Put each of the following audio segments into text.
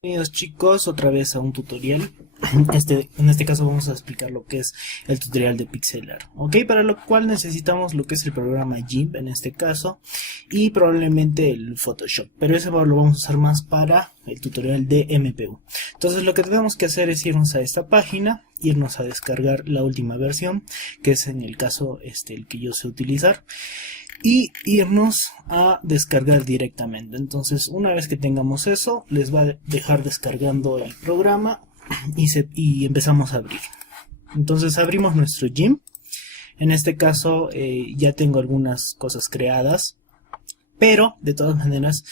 Bienvenidos chicos otra vez a un tutorial. En este caso vamos a explicar lo que es el tutorial de Pixelar, ok, para lo cual necesitamos lo que es el programa GIMP en este caso y probablemente el Photoshop, pero ese lo vamos a usar más para el tutorial de MPU. Entonces lo que tenemos que hacer es irnos a esta página, irnos a descargar la última versión, que es en el caso el que yo sé utilizar, y irnos a descargar directamente. Entonces una vez que tengamos eso, les va a dejar descargando el programa y empezamos a abrir. Entonces abrimos nuestro GIMP. En este caso ya tengo algunas cosas creadas, pero de todas maneras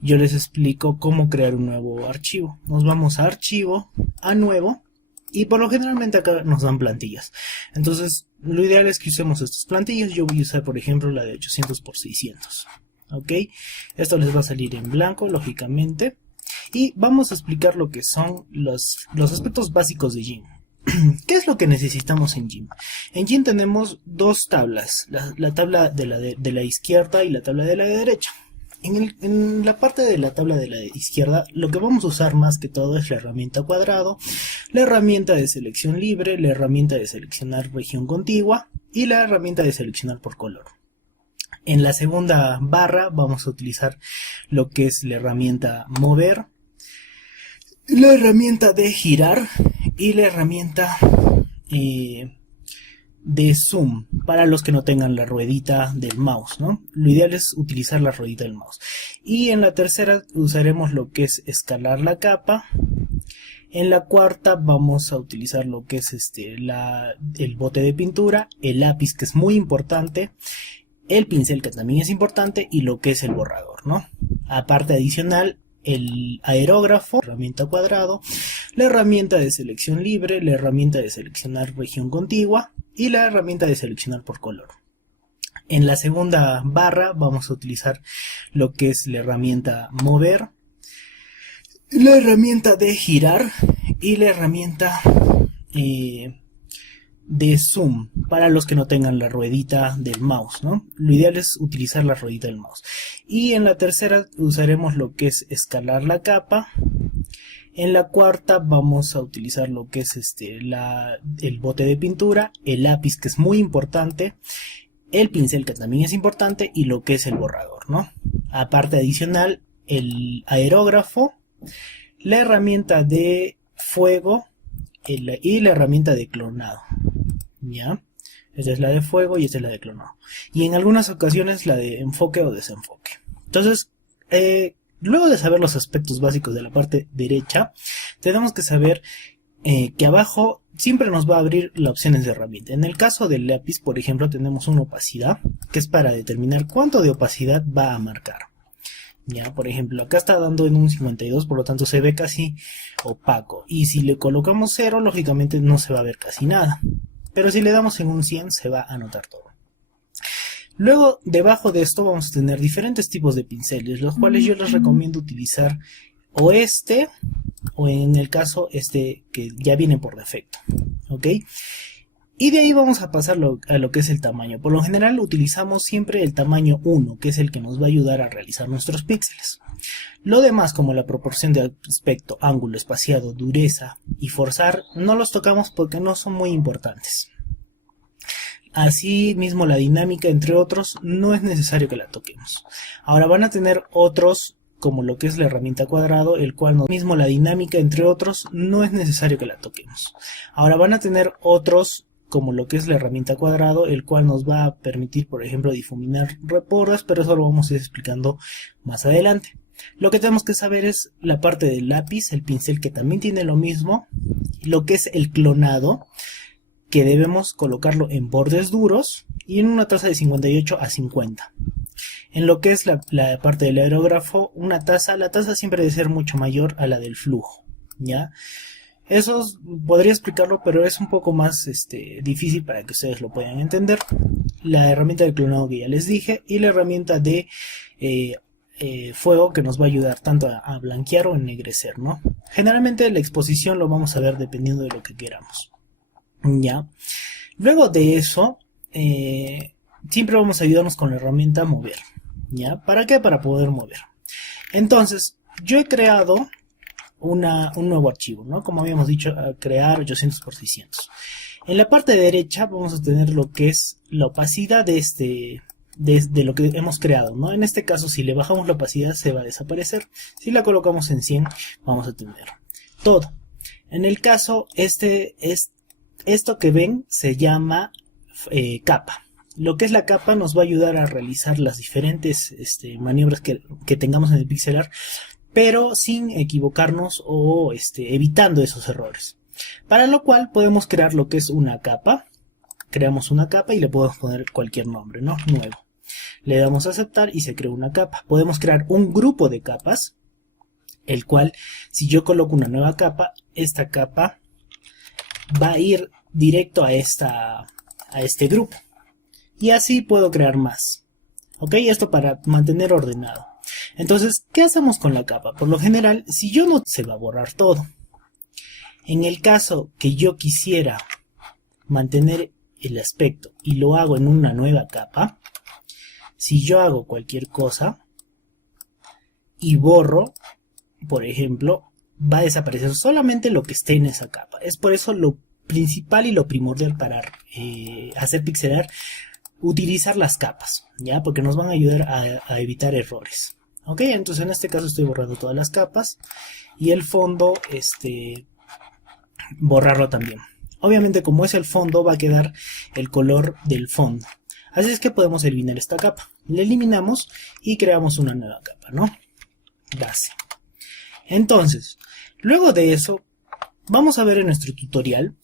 yo les explico cómo crear un nuevo archivo. Nos vamos a archivo, a nuevo, y por lo generalmente acá nos dan plantillas. Entonces lo ideal es que usemos estas plantillas. Yo voy a usar por ejemplo la de 800 por 600. Ok, esto les va a salir en blanco lógicamente. Y vamos a explicar lo que son los aspectos básicos de GIMP. ¿Qué es lo que necesitamos en GIMP? En GIMP tenemos dos tablas, la tabla de la izquierda y la tabla de la derecha. En la parte de la tabla de la izquierda, lo que vamos a usar más que todo es la herramienta cuadrado, la herramienta de selección libre, la herramienta de seleccionar región contigua y la herramienta de seleccionar por color. En la segunda barra vamos a utilizar lo que es la herramienta mover, la herramienta de girar y la herramienta de zoom para los que no tengan la ruedita del mouse, ¿no? Lo ideal es utilizar la ruedita del mouse. Y en la tercera usaremos lo que es escalar la capa. En la cuarta vamos a utilizar lo que es el bote de pintura, el lápiz, que es muy importante, el pincel, que también es importante, y lo que es el borrador, ¿no? Aparte adicional, el aerógrafo, herramienta cuadrado, la herramienta de selección libre, la herramienta de seleccionar región contigua y la herramienta de seleccionar por color. En la segunda barra vamos a utilizar lo que es la herramienta mover, la herramienta de girar y la herramienta de zoom para los que no tengan la ruedita del mouse, ¿no? Lo ideal es utilizar la ruedita del mouse. Y en la tercera usaremos lo que es escalar la capa. En la cuarta vamos a utilizar lo que es el bote de pintura, el lápiz, que es muy importante, el pincel, que también es importante, y lo que es el borrador, ¿no? Aparte adicional, el aerógrafo, la herramienta de fuego y la herramienta de clonado. ¿Ya? Esta es la de fuego y esta es la de clonado. Y en algunas ocasiones la de enfoque o desenfoque. Entonces, luego de saber los aspectos básicos de la parte derecha, tenemos que saber que abajo siempre nos va a abrir las opciones de herramienta. En el caso del lápiz, por ejemplo, tenemos una opacidad, que es para determinar cuánto de opacidad va a marcar. Ya, por ejemplo, acá está dando en un 52, por lo tanto se ve casi opaco. Y si le colocamos 0, lógicamente no se va a ver casi nada. Pero si le damos en un 100, se va a notar todo. Luego, debajo de esto vamos a tener diferentes tipos de pinceles, los cuales yo les recomiendo utilizar o o en el caso que ya viene por defecto, ¿ok? Y de ahí vamos a pasar a lo que es el tamaño. Por lo general utilizamos siempre el tamaño 1, que es el que nos va a ayudar a realizar nuestros píxeles. Lo demás, como la proporción de aspecto, ángulo, espaciado, dureza y forzar, no los tocamos porque no son muy importantes. Así mismo la dinámica, entre otros, no es necesario que la toquemos. Ahora van a tener otros, como lo que es la herramienta cuadrado, el cual mismo la dinámica, entre otros, no es necesario que la toquemos. Ahora van a tener otros, como lo que es la herramienta cuadrado, el cual nos va a permitir, por ejemplo, difuminar bordas, pero eso lo vamos a ir explicando más adelante. Lo que tenemos que saber es la parte del lápiz, el pincel, que también tiene lo mismo, lo que es el clonado, que debemos colocarlo en bordes duros y en una tasa de 58 a 50. En lo que es la parte del aerógrafo, la tasa siempre debe ser mucho mayor a la del flujo, ¿ya? Eso podría explicarlo, pero es un poco más difícil para que ustedes lo puedan entender. La herramienta de clonado que ya les dije, y la herramienta de fuego, que nos va a ayudar tanto a blanquear o ennegrecer, ¿no? Generalmente la exposición lo vamos a ver dependiendo de lo que queramos. ¿Ya? Luego de eso, siempre vamos a ayudarnos con la herramienta mover. ¿Ya? ¿Para qué? Para poder mover. Entonces, yo he creado un nuevo archivo, ¿no? Como habíamos dicho, crear 800 por 600. En la parte derecha vamos a tener lo que es la opacidad de lo que hemos creado, ¿no? En este caso, si le bajamos la opacidad, se va a desaparecer. Si la colocamos en 100, vamos a tener todo. En el caso, esto que ven se llama capa. Lo que es la capa nos va a ayudar a realizar las diferentes maniobras que tengamos en el pixelar, pero sin equivocarnos o evitando esos errores. Para lo cual podemos crear lo que es una capa. Creamos una capa y le podemos poner cualquier nombre, ¿no? Nuevo. Le damos a aceptar y se crea una capa. Podemos crear un grupo de capas, el cual, si yo coloco una nueva capa, esta capa va a ir directo a este grupo. Y así puedo crear más. ¿Ok? Esto para mantener ordenado. Entonces, ¿qué hacemos con la capa? Por lo general, si yo no, se va a borrar todo. En el caso que yo quisiera mantener el aspecto y lo hago en una nueva capa, si yo hago cualquier cosa y borro, por ejemplo, va a desaparecer solamente lo que esté en esa capa. Es por eso lo principal y lo primordial para hacer pixelar, utilizar las capas, ¿ya? Porque nos van a ayudar a evitar errores. Ok, entonces en este caso estoy borrando todas las capas y el fondo, borrarlo también. Obviamente, como es el fondo, va a quedar el color del fondo. Así es que podemos eliminar esta capa. La eliminamos y creamos una nueva capa, ¿no? Base. Entonces, luego de eso, vamos a ver en nuestro tutorial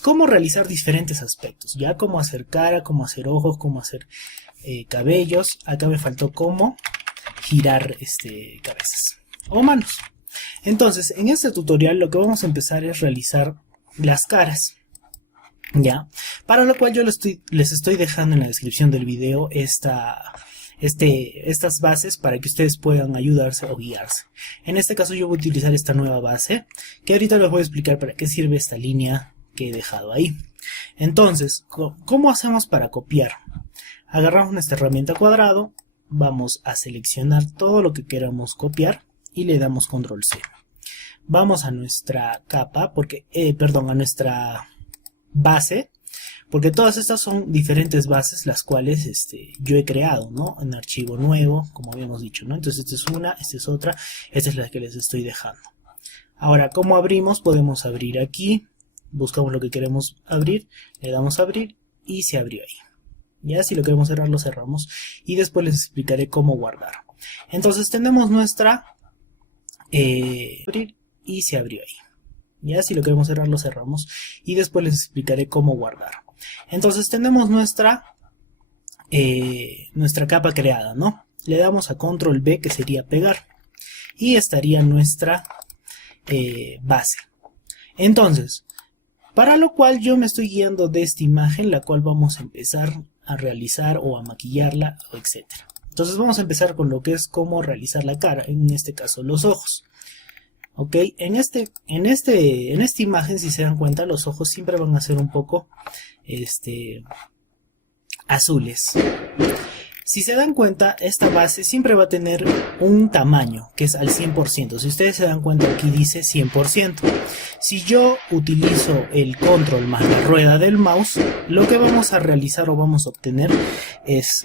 cómo realizar diferentes aspectos. Ya cómo hacer cara, cómo hacer ojos, cómo hacer cabellos. Acá me faltó cómo girar cabezas o manos. Entonces, en este tutorial lo que vamos a empezar es realizar las caras, ¿ya? Para lo cual yo les estoy dejando en la descripción del video estas bases para que ustedes puedan ayudarse o guiarse. En este caso yo voy a utilizar esta nueva base, que ahorita les voy a explicar para qué sirve esta línea que he dejado ahí. Entonces, ¿cómo hacemos para copiar? Agarramos nuestra herramienta cuadrado, vamos a seleccionar todo lo que queramos copiar y le damos control C. Vamos a nuestra capa, a nuestra base, porque todas estas son diferentes bases las cuales yo he creado, ¿no? En archivo nuevo, como habíamos dicho, ¿no? Entonces esta es una, esta es otra, esta es la que les estoy dejando. Ahora, ¿cómo abrimos? Podemos abrir aquí, buscamos lo que queremos abrir, le damos a abrir y se abrió ahí. Ya, si lo queremos cerrar, lo cerramos y después les explicaré cómo guardar. Entonces tenemos nuestra abrir y se abrió ahí. Ya, si lo queremos cerrar, lo cerramos y después les explicaré cómo guardar. Entonces tenemos nuestra capa creada, ¿no? Le damos a control B, que sería pegar, y estaría nuestra base. Entonces, para lo cual yo me estoy guiando de esta imagen, la cual vamos a empezar a realizar o a maquillarla, etc. Entonces vamos a empezar con lo que es cómo realizar la cara, en este caso los ojos. Ok, en esta imagen, si se dan cuenta, los ojos siempre van a ser un poco azules. Si se dan cuenta, esta base siempre va a tener un tamaño que es al 100%. Si ustedes se dan cuenta, aquí dice 100%. Si yo utilizo el control más la rueda del mouse, lo que vamos a realizar o vamos a obtener es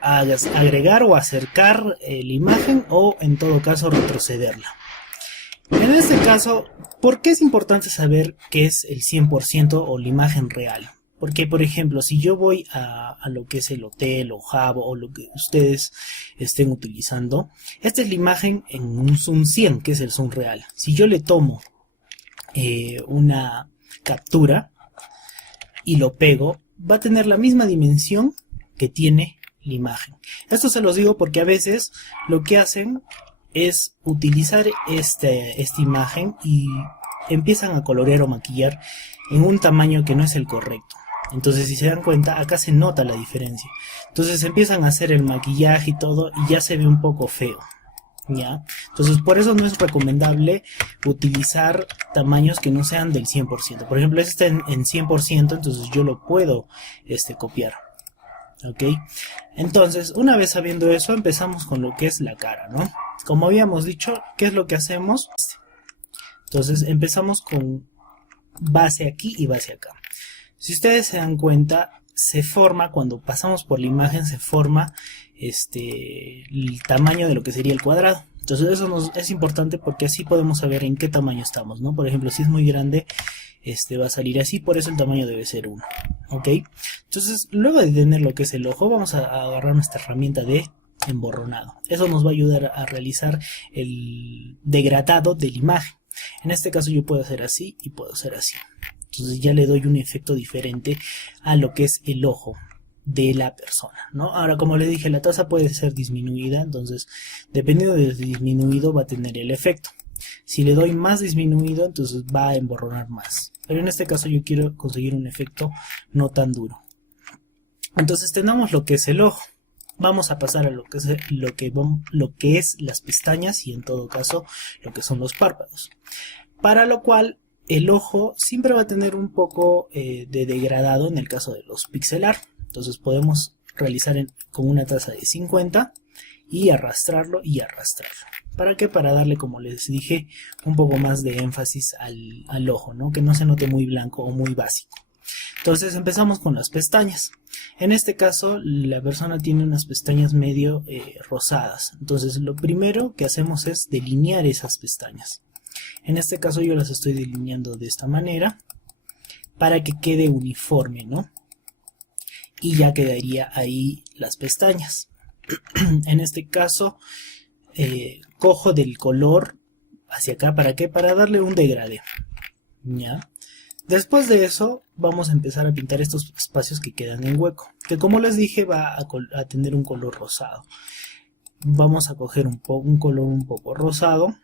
agregar o acercar la imagen, o en todo caso retrocederla. En este caso, ¿por qué es importante saber qué es el 100% o la imagen real? Porque, por ejemplo, si yo voy a lo que es el hotel o Java o lo que ustedes estén utilizando, esta es la imagen en un zoom 100, que es el zoom real. Si yo le tomo una captura y lo pego, va a tener la misma dimensión que tiene la imagen. Esto se los digo porque a veces lo que hacen es utilizar esta imagen y empiezan a colorear o maquillar en un tamaño que no es el correcto. Entonces, si se dan cuenta, acá se nota la diferencia. Entonces empiezan a hacer el maquillaje y todo y ya se ve un poco feo, ¿ya? Entonces por eso no es recomendable utilizar tamaños que no sean del 100%. Por ejemplo, este está en 100%, entonces yo lo puedo copiar. ¿Ok? Entonces, una vez sabiendo eso, empezamos con lo que es la cara, ¿no? Como habíamos dicho, ¿qué es lo que hacemos? Entonces empezamos con base aquí y base acá. Si ustedes se dan cuenta, se forma, cuando pasamos por la imagen, se forma el tamaño de lo que sería el cuadrado. Entonces eso es importante porque así podemos saber en qué tamaño estamos, ¿no? Por ejemplo, si es muy grande, va a salir así, por eso el tamaño debe ser 1. ¿Ok? Entonces, luego de tener lo que es el ojo, vamos a agarrar nuestra herramienta de emborronado. Eso nos va a ayudar a realizar el degradado de la imagen. En este caso yo puedo hacer así y puedo hacer así. Entonces ya le doy un efecto diferente a lo que es el ojo de la persona, ¿no? Ahora, como les dije, la tasa puede ser disminuida, entonces dependiendo del disminuido va a tener el efecto. Si le doy más disminuido, entonces va a emborronar más. Pero en este caso yo quiero conseguir un efecto no tan duro. Entonces tenemos lo que es el ojo. Vamos a pasar a lo que es las pestañas y en todo caso lo que son los párpados. Para lo cual el ojo siempre va a tener un poco de degradado en el caso de los pixelar. Entonces podemos realizar con una tasa de 50 y arrastrarlo y arrastrarlo. ¿Para qué? Para darle, como les dije, un poco más de énfasis al ojo, ¿no? Que no se note muy blanco o muy básico. Entonces empezamos con las pestañas. En este caso la persona tiene unas pestañas medio rosadas. Entonces lo primero que hacemos es delinear esas pestañas. En este caso yo las estoy delineando de esta manera para que quede uniforme, ¿no? Y ya quedaría ahí las pestañas. En este caso cojo del color hacia acá. ¿Para qué? Para darle un degradé. ¿Ya? Después de eso vamos a empezar a pintar estos espacios que quedan en hueco, que como les dije va a tener un color rosado. Vamos a coger un color un poco rosado,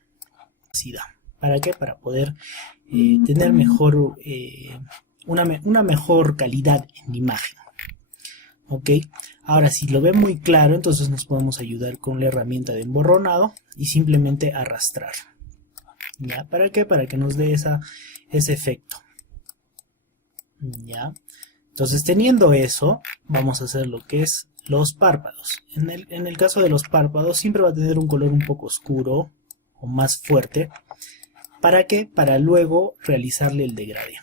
así da. ¿Para qué? Para poder tener mejor, una mejor calidad en la imagen. ¿Ok? Ahora, si lo ven muy claro, entonces nos podemos ayudar con la herramienta de emborronado y simplemente arrastrar. ¿Ya? ¿Para qué? Para que nos dé ese efecto. ¿Ya? Entonces, teniendo eso, vamos a hacer lo que es los párpados. En el caso de los párpados, siempre va a tener un color un poco oscuro o más fuerte. ¿Para qué? Para luego realizarle el degradé.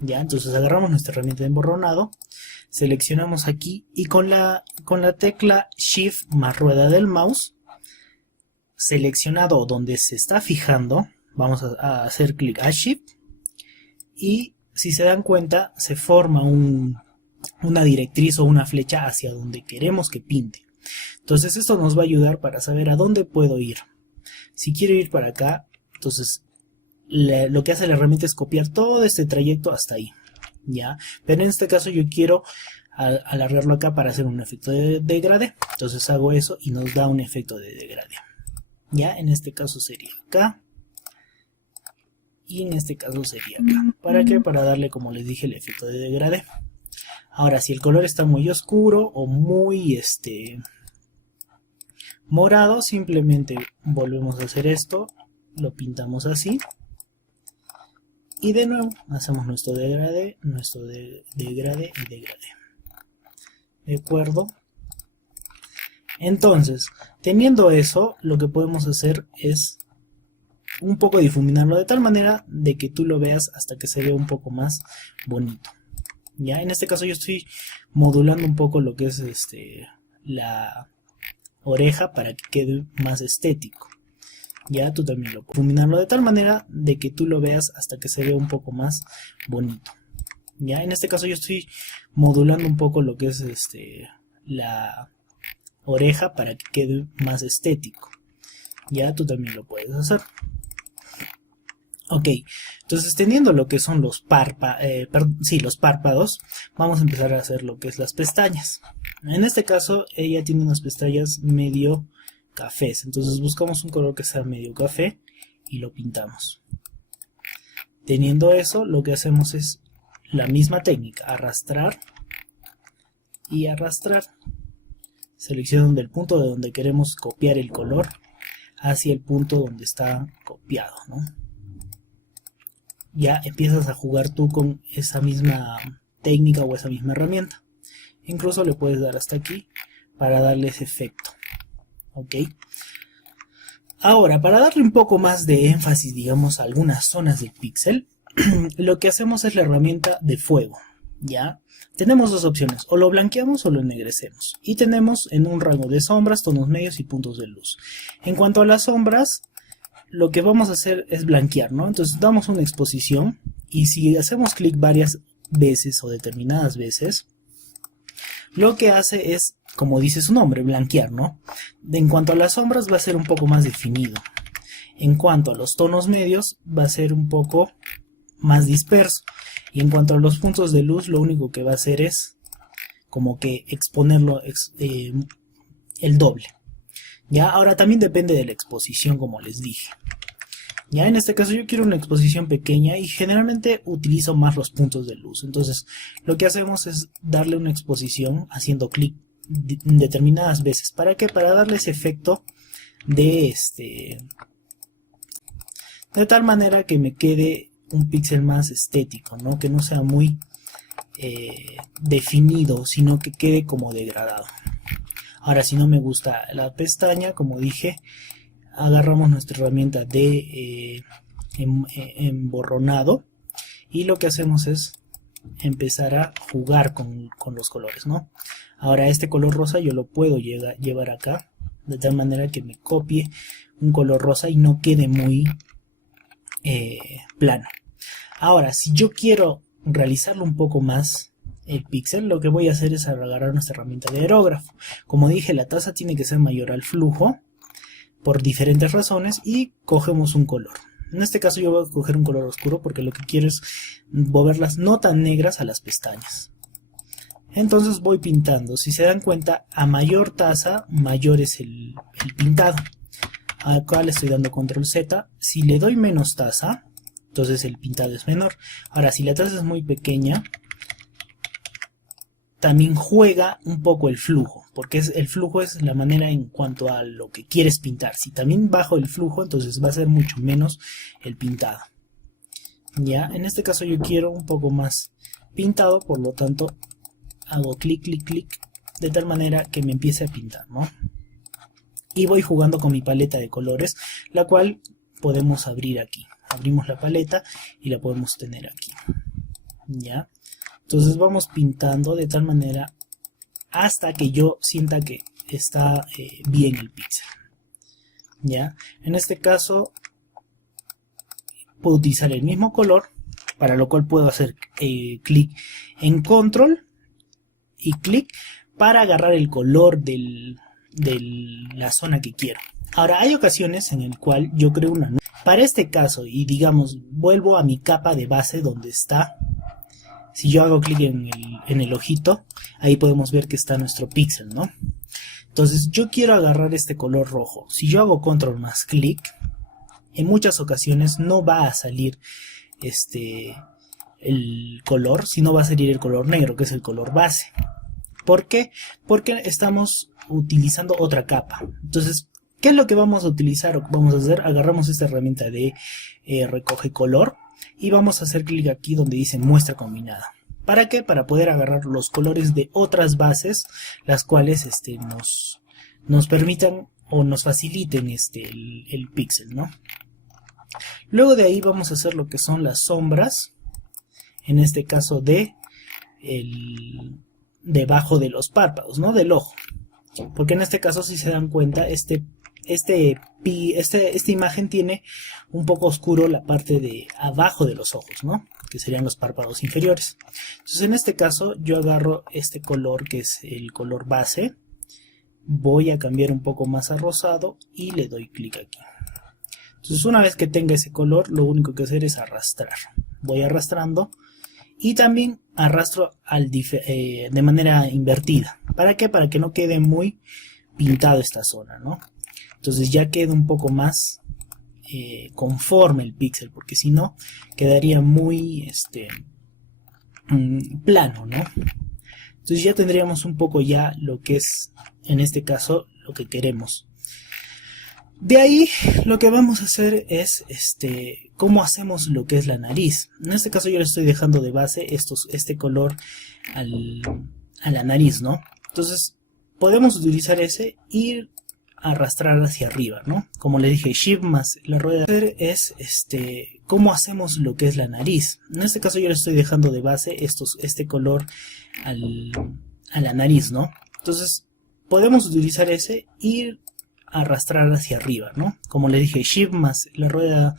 ¿Ya? Entonces, agarramos nuestra herramienta de emborronado, seleccionamos aquí y con la tecla Shift más rueda del mouse, seleccionado donde se está fijando, vamos a hacer clic a Shift y si se dan cuenta se forma una directriz o una flecha hacia donde queremos que pinte. Entonces esto nos va a ayudar para saber a dónde puedo ir. Si quiero ir para acá, entonces lo que hace la herramienta es copiar todo este trayecto hasta ahí. ¿Ya? Pero en este caso yo quiero alargarlo acá para hacer un efecto de degradé. Entonces hago eso y nos da un efecto de degradé. ¿Ya? En este caso sería acá. Y en este caso sería acá. ¿Para qué? Para darle, como les dije, el efecto de degradé. Ahora, si el color está muy oscuro o muy morado, simplemente volvemos a hacer esto. Lo pintamos así. Y de nuevo hacemos nuestro degradé, degradé y degradé. ¿De acuerdo? Entonces, teniendo eso, lo que podemos hacer es un poco difuminarlo de tal manera de que tú lo veas hasta que se vea un poco más bonito. Ya, en este caso yo estoy modulando un poco lo que es la oreja para que quede más estético. Ya, tú también lo puedes difuminarlo de tal manera de que tú lo veas hasta que se vea un poco más bonito. Ya, en este caso yo estoy modulando un poco lo que es la oreja para que quede más estético. Ya, tú también lo puedes hacer. Ok, entonces teniendo lo que son los párpados, vamos a empezar a hacer lo que es las pestañas. En este caso ella tiene unas pestañas medio cafés, entonces buscamos un color que sea medio café y lo pintamos. Teniendo eso, lo que hacemos es la misma técnica, arrastrar y arrastrar. Seleccionando el punto de donde queremos copiar el color hacia el punto donde está copiado, ¿no? Ya empiezas a jugar tú con esa misma técnica o esa misma herramienta. Incluso le puedes dar hasta aquí para darle ese efecto. Ok. Ahora, para darle un poco más de énfasis, digamos, a algunas zonas del píxel, lo que hacemos es la herramienta de fuego, ¿ya? Tenemos dos opciones, o lo blanqueamos o lo ennegrecemos. Y tenemos en un rango de sombras, tonos medios y puntos de luz. En cuanto a las sombras, lo que vamos a hacer es blanquear, ¿no? Entonces damos una exposición y si hacemos clic varias veces o determinadas veces, lo que hace es, como dice su nombre, blanquear, ¿no? En cuanto a las sombras va a ser un poco más definido. En cuanto a los tonos medios va a ser un poco más disperso. Y en cuanto a los puntos de luz, lo único que va a hacer es como que exponerlo el doble. Ya, ahora también depende de la exposición, como les dije. Ya, en este caso yo quiero una exposición pequeña y generalmente utilizo más los puntos de luz. Entonces, lo que hacemos es darle una exposición haciendo clic determinadas veces. ¿Para qué? Para darle ese efecto de de tal manera que me quede un píxel más estético, ¿no? Que no sea muy definido, sino que quede como degradado. Ahora, si no me gusta la pestaña, como dije, agarramos nuestra herramienta de emborronado y lo que hacemos es empezar a jugar con los colores, ¿no? Ahora este color rosa yo lo puedo llevar acá, de tal manera que me copie un color rosa y no quede muy plano. Ahora, si yo quiero realizarlo un poco más el píxel, lo que voy a hacer es agarrar nuestra herramienta de aerógrafo. Como dije, la tasa tiene que ser mayor al flujo por diferentes razones y cogemos un color. En este caso yo voy a coger un color oscuro porque lo que quiero es moverlas no tan negras a las pestañas. Entonces voy pintando. Si se dan cuenta, a mayor tasa, mayor es el pintado. Acá le estoy dando control Z. Si le doy menos tasa, entonces el pintado es menor. Ahora, si la tasa es muy pequeña, también juega un poco el flujo, porque el flujo es la manera en cuanto a lo que quieres pintar. Si también bajo el flujo, entonces va a ser mucho menos el pintado. Ya, en este caso yo quiero un poco más pintado, por lo tanto hago clic, clic, clic, de tal manera que me empiece a pintar, ¿no? Y voy jugando con mi paleta de colores, la cual podemos abrir aquí. Abrimos la paleta y la podemos tener aquí. Ya. Entonces vamos pintando de tal manera hasta que yo sienta que está bien el píxel. Ya. En este caso puedo utilizar el mismo color, para lo cual puedo hacer clic en control y clic para agarrar el color de la zona que quiero. Ahora, hay ocasiones en el cual yo creo una nueva. Para este caso, y digamos, vuelvo a mi capa de base donde está. Si yo hago clic en el ojito, ahí podemos ver que está nuestro píxel, ¿no? Entonces, yo quiero agarrar este color rojo. Si yo hago control más clic, en muchas ocasiones no va a salir el color, sino va a salir el color negro, que es el color base. ¿Por qué? Porque estamos utilizando otra capa. Entonces, ¿qué es lo que vamos a utilizar o que vamos a hacer? Agarramos esta herramienta de recoge color y vamos a hacer clic aquí donde dice muestra combinada. ¿Para qué? Para poder agarrar los colores de otras bases, las cuales nos permitan o nos faciliten el píxel, ¿no? Luego de ahí vamos a hacer lo que son las sombras, en este caso debajo de los párpados, ¿no? Del ojo. Porque en este caso, si se dan cuenta, esta imagen tiene un poco oscuro la parte de abajo de los ojos, ¿no? Que serían los párpados inferiores. Entonces, en este caso, yo agarro este color que es el color base. Voy a cambiar un poco más a rosado y le doy clic aquí. Entonces, una vez que tenga ese color, lo único que hacer es arrastrar. Voy arrastrando y también arrastro de manera invertida. ¿Para qué? Para que no quede muy pintado esta zona, ¿no? Entonces ya queda un poco más conforme el píxel, porque si no quedaría muy plano, ¿no? Entonces ya tendríamos un poco ya lo que es, en este caso, lo que queremos. De ahí lo que vamos a hacer es cómo hacemos lo que es la nariz. En este caso yo le estoy dejando de base este color a la nariz, ¿no? Entonces podemos utilizar ese, ir arrastrar hacia arriba, ¿no? Como le dije, Shift más la rueda es cómo hacemos lo que es la nariz. En este caso yo le estoy dejando de base este color a la nariz, ¿no? Entonces podemos utilizar ese y arrastrar hacia arriba, ¿no? Como le dije, Shift más la rueda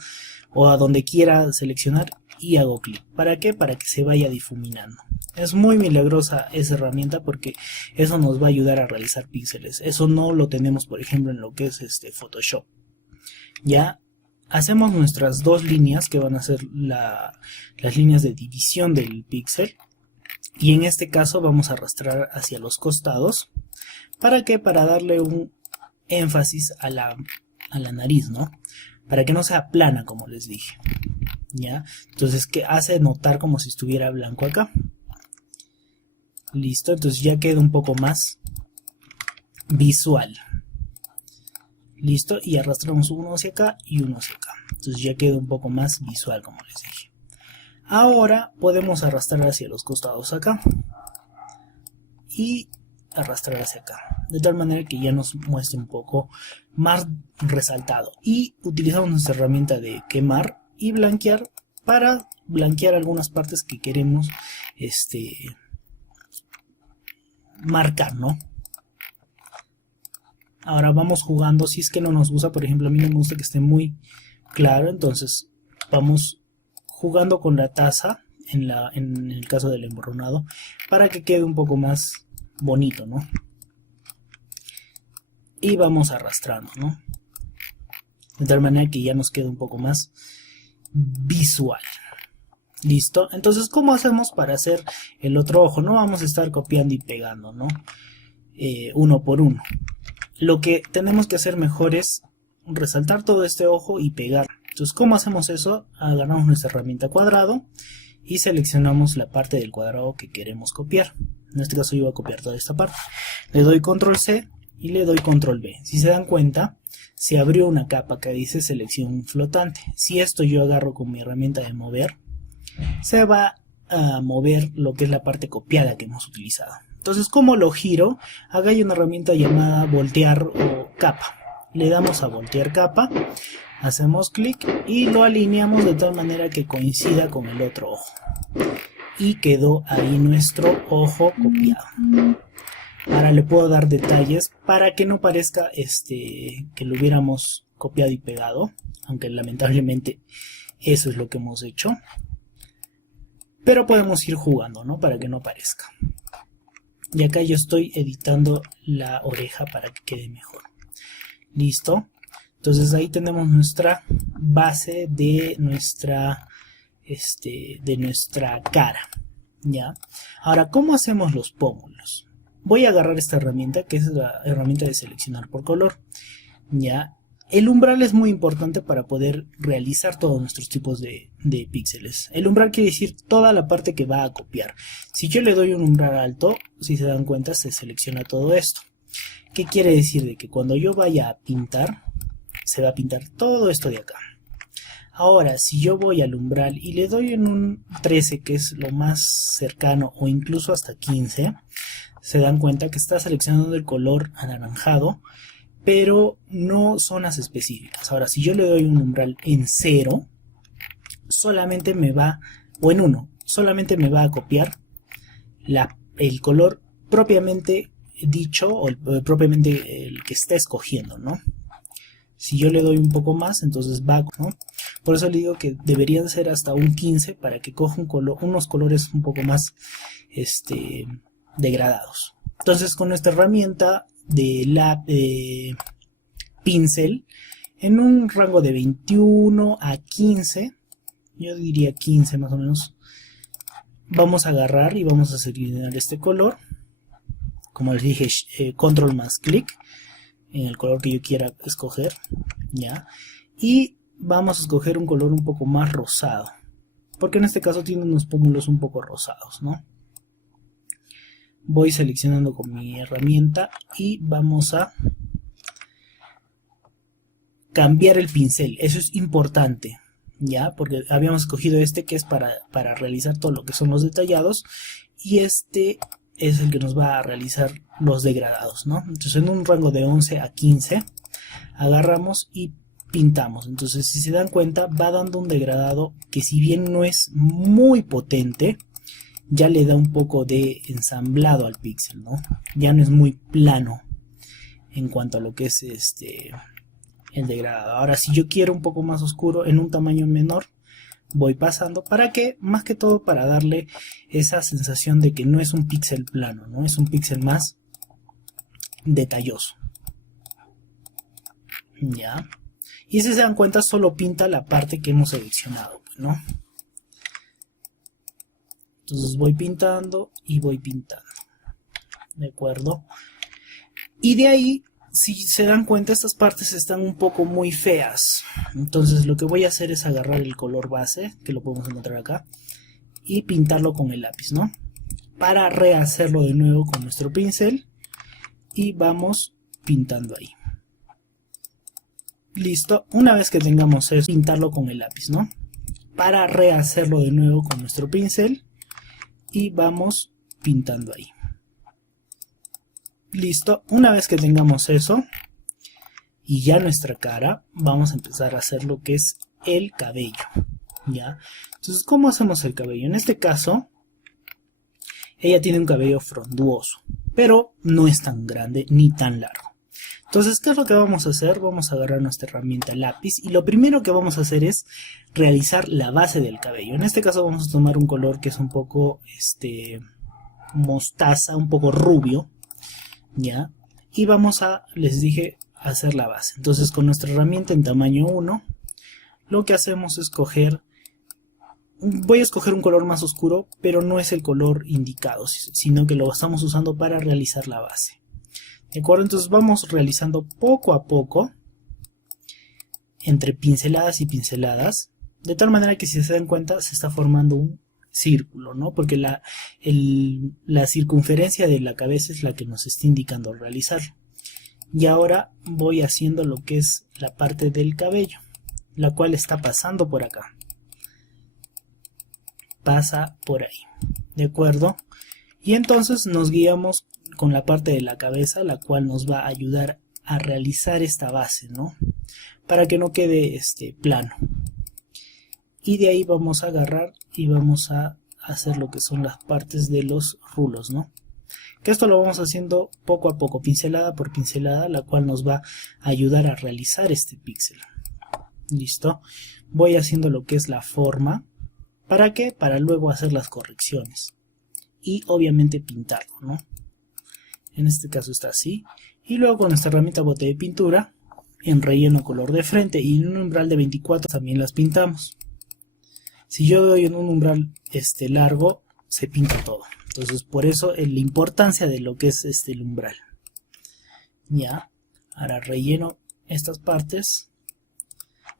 o a donde quiera seleccionar y hago clic. ¿Para qué? Para que se vaya difuminando. Es muy milagrosa esa herramienta porque eso nos va a ayudar a realizar píxeles. Eso no lo tenemos, por ejemplo, en lo que es Photoshop. Ya hacemos nuestras dos líneas que van a ser las líneas de división del píxel. Y en este caso vamos a arrastrar hacia los costados. ¿Para qué? Para darle un énfasis a la nariz, ¿no? Para que no sea plana, como les dije. ¿Ya? Entonces, que hace notar como si estuviera blanco acá. Listo, entonces ya queda un poco más visual. Listo, y arrastramos uno hacia acá y uno hacia acá. Entonces ya queda un poco más visual, como les dije. Ahora podemos arrastrar hacia los costados acá. Y arrastrar hacia acá. De tal manera que ya nos muestre un poco más resaltado. Y utilizamos nuestra herramienta de quemar y blanquear para blanquear algunas partes que queremos marcar, ¿no? Ahora vamos jugando. Si es que no nos gusta, por ejemplo, a mí no me gusta que esté muy claro, entonces vamos jugando con la taza en el caso del emborronado para que quede un poco más bonito, ¿no? Y vamos arrastrando, ¿no? De tal manera que ya nos queda un poco más visual. ¿Listo? Entonces, ¿cómo hacemos para hacer el otro ojo? No vamos a estar copiando y pegando, ¿no? Uno por uno. Lo que tenemos que hacer mejor es resaltar todo este ojo y pegar. Entonces, ¿cómo hacemos eso? Agarramos nuestra herramienta cuadrado y seleccionamos la parte del cuadrado que queremos copiar. En este caso yo voy a copiar toda esta parte. Le doy control C y le doy control V. Si se dan cuenta, se abrió una capa que dice selección flotante. Si esto yo agarro con mi herramienta de mover, se va a mover lo que es la parte copiada que hemos utilizado. Entonces, ¿cómo lo giro? Acá hay una herramienta llamada voltear o capa. Le damos a voltear capa, hacemos clic y lo alineamos de tal manera que coincida con el otro ojo. Y quedó ahí nuestro ojo copiado. Ahora le puedo dar detalles para que no parezca que lo hubiéramos copiado y pegado, aunque lamentablemente eso es lo que hemos hecho. Pero podemos ir jugando, ¿no? Para que no parezca. Y acá yo estoy editando la oreja para que quede mejor. Listo. Entonces ahí tenemos nuestra base de nuestra cara. ¿Ya? Ahora, ¿cómo hacemos los pómulos? Voy a agarrar esta herramienta, que es la herramienta de seleccionar por color. ¿Ya? El umbral es muy importante para poder realizar todos nuestros tipos de píxeles. El umbral quiere decir toda la parte que va a copiar. Si yo le doy un umbral alto, si se dan cuenta, se selecciona todo esto. ¿Qué quiere decir? De que cuando yo vaya a pintar, se va a pintar todo esto de acá. Ahora, si yo voy al umbral y le doy en un 13, que es lo más cercano, o incluso hasta 15, se dan cuenta que está seleccionando el color anaranjado, pero no zonas específicas. Ahora, si yo le doy un umbral en 0, solamente me va, o en 1, solamente me va a copiar el color propiamente dicho, o propiamente el que está escogiendo, ¿no? Si yo le doy un poco más, entonces va, ¿no? Por eso le digo que deberían ser hasta un 15 para que coja unos colores un poco más degradados. Entonces, con nuestra herramienta de pincel, en un rango de 21 a 15, yo diría 15 más o menos, vamos a agarrar y vamos a seleccionar este color. Como les dije, control más clic en el color que yo quiera escoger, ¿ya? Y vamos a escoger un color un poco más rosado, porque en este caso tiene unos pómulos un poco rosados, ¿no? Voy seleccionando con mi herramienta y vamos a cambiar el pincel. Eso es importante, ¿ya? Porque habíamos escogido que es para realizar todo lo que son los detallados, y es el que nos va a realizar los degradados, ¿no? Entonces en un rango de 11 a 15 agarramos y pintamos. Entonces si se dan cuenta va dando un degradado que, si bien no es muy potente, ya le da un poco de ensamblado al píxel, ¿no? Ya no es muy plano en cuanto a lo que es el degradado. Ahora, si yo quiero un poco más oscuro en un tamaño menor, voy pasando. ¿Para qué? Más que todo para darle esa sensación de que no es un píxel plano, ¿no? Es un píxel más detalloso. Ya. Y si se dan cuenta, solo pinta la parte que hemos seleccionado, ¿no? Entonces voy pintando y voy pintando. ¿De acuerdo? Y de ahí, si se dan cuenta, estas partes están un poco muy feas. Entonces lo que voy a hacer es agarrar el color base, que lo podemos encontrar acá, y pintarlo con el lápiz, ¿no? Para rehacerlo de nuevo con nuestro pincel. Y vamos pintando ahí. Listo. Una vez que tengamos eso, pintarlo con el lápiz, ¿no? Para rehacerlo de nuevo con nuestro pincel. Y vamos pintando ahí. Listo. Una vez que tengamos eso y ya nuestra cara, vamos a empezar a hacer lo que es el cabello, ¿ya? Entonces, ¿cómo hacemos el cabello? En este caso, ella tiene un cabello frondoso, pero no es tan grande ni tan largo. Entonces, ¿qué es lo que vamos a hacer? Vamos a agarrar nuestra herramienta lápiz y lo primero que vamos a hacer es realizar la base del cabello. En este caso vamos a tomar un color que es un poco mostaza, un poco rubio, ¿ya? Y vamos a, les dije, hacer la base. Entonces, con nuestra herramienta en tamaño 1, lo que hacemos es voy a escoger un color más oscuro, pero no es el color indicado, sino que lo estamos usando para realizar la base. ¿De acuerdo? Entonces vamos realizando poco a poco, entre pinceladas y pinceladas, de tal manera que, si se dan cuenta, se está formando un círculo, ¿no? Porque la circunferencia de la cabeza es la que nos está indicando realizarlo. Y ahora voy haciendo lo que es la parte del cabello, la cual está pasando por acá. Pasa por ahí, ¿de acuerdo? Y entonces nos guiamos con la parte de la cabeza, la cual nos va a ayudar a realizar esta base, ¿no? Para que no quede plano. Y de ahí vamos a agarrar y vamos a hacer lo que son las partes de los rulos, ¿no? Que esto lo vamos haciendo poco a poco, pincelada por pincelada, la cual nos va a ayudar a realizar este píxel. ¿Listo? Voy haciendo lo que es la forma. ¿Para qué? Para luego hacer las correcciones. Y obviamente pintarlo, ¿no? En este caso está así. Y luego con nuestra herramienta bote de pintura, en relleno color de frente y en un umbral de 24 también las pintamos. Si yo doy en un umbral largo, se pinta todo. Entonces, por eso la importancia de lo que es el umbral. Ya, ahora relleno estas partes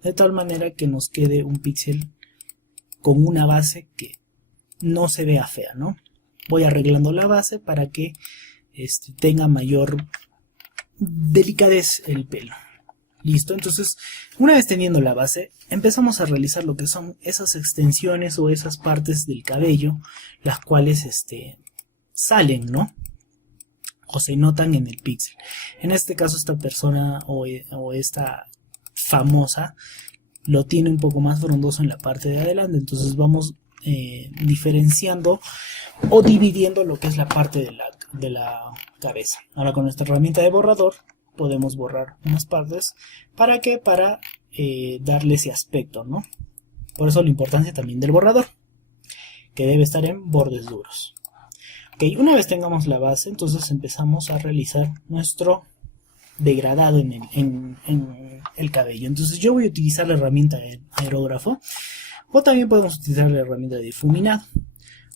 de tal manera que nos quede un píxel con una base que no se vea fea, ¿no? Voy arreglando la base para que tenga mayor delicadez el pelo. Listo, entonces una vez teniendo la base, empezamos a realizar lo que son esas extensiones o esas partes del cabello, las cuales salen, ¿no? O se notan en el píxel. En este caso, esta persona o esta famosa lo tiene un poco más frondoso en la parte de adelante, entonces vamos diferenciando o dividiendo lo que es la parte de la cabeza. Ahora, con nuestra herramienta de borrador podemos borrar unas partes. ¿Para qué? Para darle ese aspecto, ¿no? Por eso la importancia también del borrador, que debe estar en bordes duros. Ok, una vez tengamos la base, entonces empezamos a realizar nuestro degradado en el cabello. Entonces yo voy a utilizar la herramienta de aerógrafo, o también podemos utilizar la herramienta de difuminado.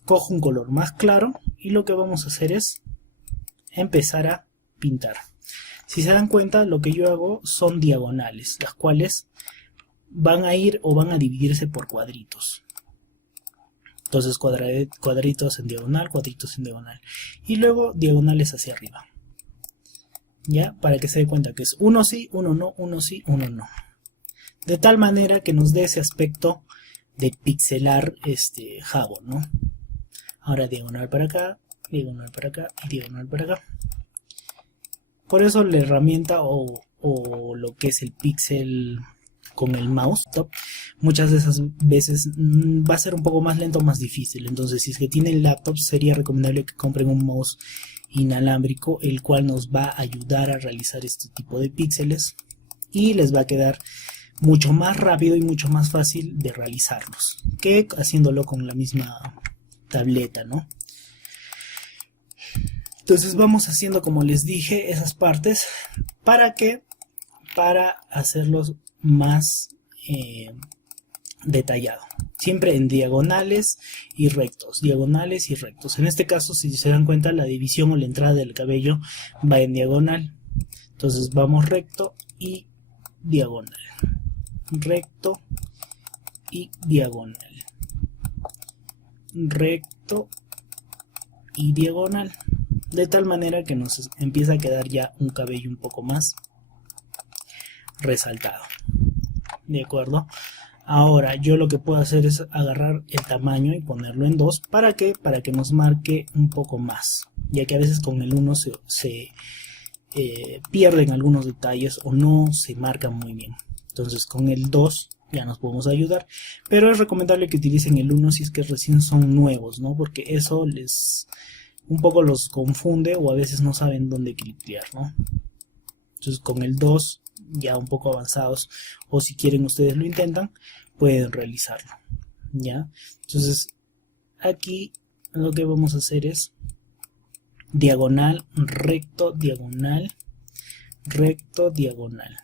Cojo un color más claro y lo que vamos a hacer es empezar a pintar. Si se dan cuenta, lo que yo hago son diagonales, las cuales van a ir o van a dividirse por cuadritos. Entonces cuadritos en diagonal, cuadritos en diagonal. Y luego diagonales hacia arriba. ¿Ya? Para que se dé cuenta que es uno sí, uno no, uno sí, uno no. De tal manera que nos dé ese aspecto de pixelar jabón, ¿no? Ahora diagonal para acá, diagonal para acá y diagonal para acá. Por eso la herramienta o lo que es el píxel con el mouse top, muchas de esas veces va a ser un poco más lento o más difícil. Entonces, si es que tienen laptops, sería recomendable que compren un mouse inalámbrico, el cual nos va a ayudar a realizar este tipo de píxeles y les va a quedar mucho más rápido y mucho más fácil de realizarlos que haciéndolo con la misma tableta, ¿no? Entonces vamos haciendo, como les dije, esas partes para hacerlos más detallado, siempre en diagonales y rectos, diagonales y rectos. En este caso, si se dan cuenta, la división o la entrada del cabello va en diagonal. Entonces vamos recto y diagonal, recto y diagonal, recto y diagonal, de tal manera que nos empieza a quedar ya un cabello un poco más resaltado. De acuerdo. Ahora yo lo que puedo hacer es agarrar el tamaño y ponerlo en 2. ¿Para qué? Para que nos marque un poco más, ya que a veces con el 1 se pierden algunos detalles o no se marcan muy bien. Entonces con el 2 ya nos podemos ayudar, pero es recomendable que utilicen el 1 si es que recién son nuevos, ¿no? Porque eso les un poco los confunde o a veces no saben dónde cliquear, ¿no? Entonces con el 2 ya un poco avanzados, o si quieren ustedes lo intentan, pueden realizarlo, ¿ya? Entonces aquí lo que vamos a hacer es diagonal, recto, diagonal, recto, diagonal,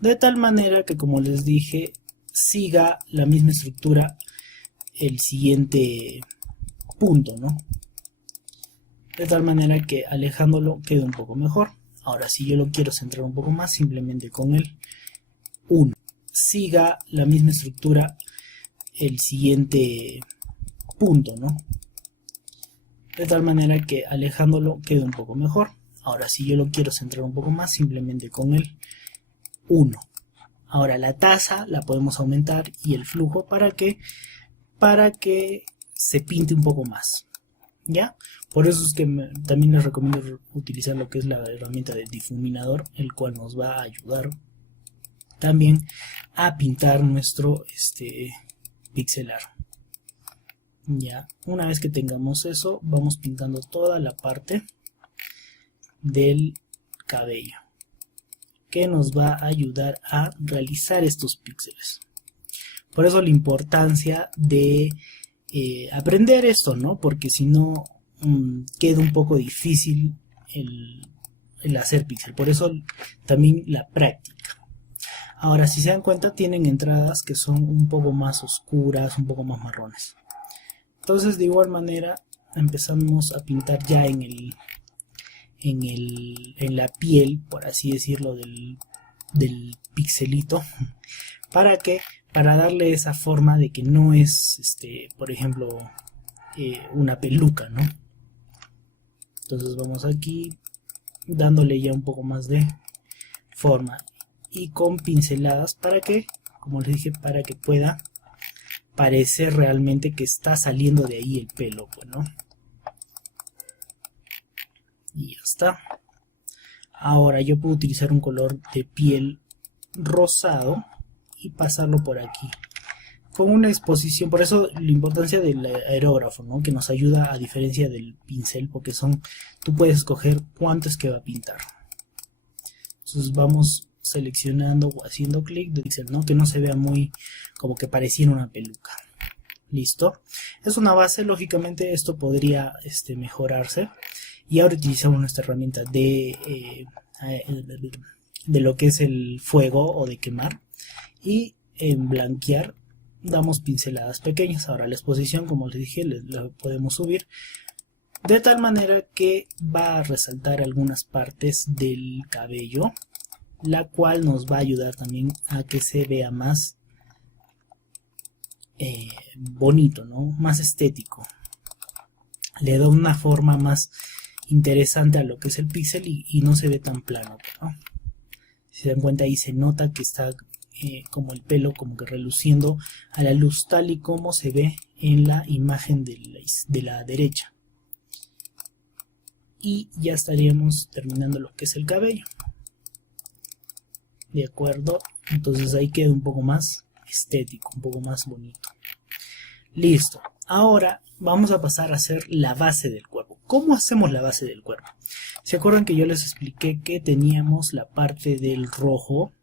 de tal manera que, como les dije, siga la misma estructura el siguiente punto, ¿no? De tal manera que alejándolo quede un poco mejor. Ahora, si yo lo quiero centrar un poco más, simplemente con el 1 siga la misma estructura el siguiente punto, ¿no? De tal manera que alejándolo quede un poco mejor. Ahora, si yo lo quiero centrar un poco más, simplemente con el 1. Ahora, la tasa la podemos aumentar y el flujo para que se pinte un poco más, ¿ya? Por eso es que también les recomiendo utilizar lo que es la herramienta de difuminador, el cual nos va a ayudar también a pintar nuestro pixelar. Ya, una vez que tengamos eso, vamos pintando toda la parte del cabello, que nos va a ayudar a realizar estos píxeles. Por eso la importancia de aprender esto, ¿no? Porque si no queda un poco difícil el hacer píxel. Por eso también la práctica. Ahora, si se dan cuenta, tienen entradas que son un poco más oscuras, un poco más marrones. Entonces, de igual manera, empezamos a pintar ya en la piel, por así decirlo, del pixelito. ¿Para qué? Para darle esa forma de que no es, por ejemplo, una peluca, ¿no? Entonces vamos aquí dándole ya un poco más de forma y con pinceladas para que, como les dije, para que pueda parecer realmente que está saliendo de ahí el pelo, pues, ¿no? Y ya está. Ahora yo puedo utilizar un color de piel rosado y pasarlo por aquí con una exposición. Por eso la importancia del aerógrafo, ¿no? Que nos ayuda a diferencia del pincel, porque tú puedes escoger cuánto es que va a pintar. Entonces vamos seleccionando o haciendo clic de pixel, ¿no? Que no se vea muy como que pareciera una peluca. Listo. Es una base, lógicamente esto podría mejorarse. Y ahora utilizamos nuestra herramienta de lo que es el fuego o de quemar. Y en blanquear damos pinceladas pequeñas. Ahora la exposición, como les dije, la podemos subir de tal manera que va a resaltar algunas partes del cabello, la cual nos va a ayudar también a que se vea más bonito, ¿no? Más estético. Le da una forma más interesante a lo que es el píxel y no se ve tan plano, ¿no? Si se dan cuenta, ahí se nota que está como el pelo como que reluciendo a la luz, tal y como se ve en la imagen de la derecha. y ya estaríamos terminando lo que es el cabello. De acuerdo, entonces ahí queda un poco más estético, un poco más bonito. Listo, ahora vamos a pasar a hacer la base del cuerpo. ¿Cómo hacemos la base del cuerpo? ¿Se acuerdan que yo les expliqué que teníamos la parte del rojo,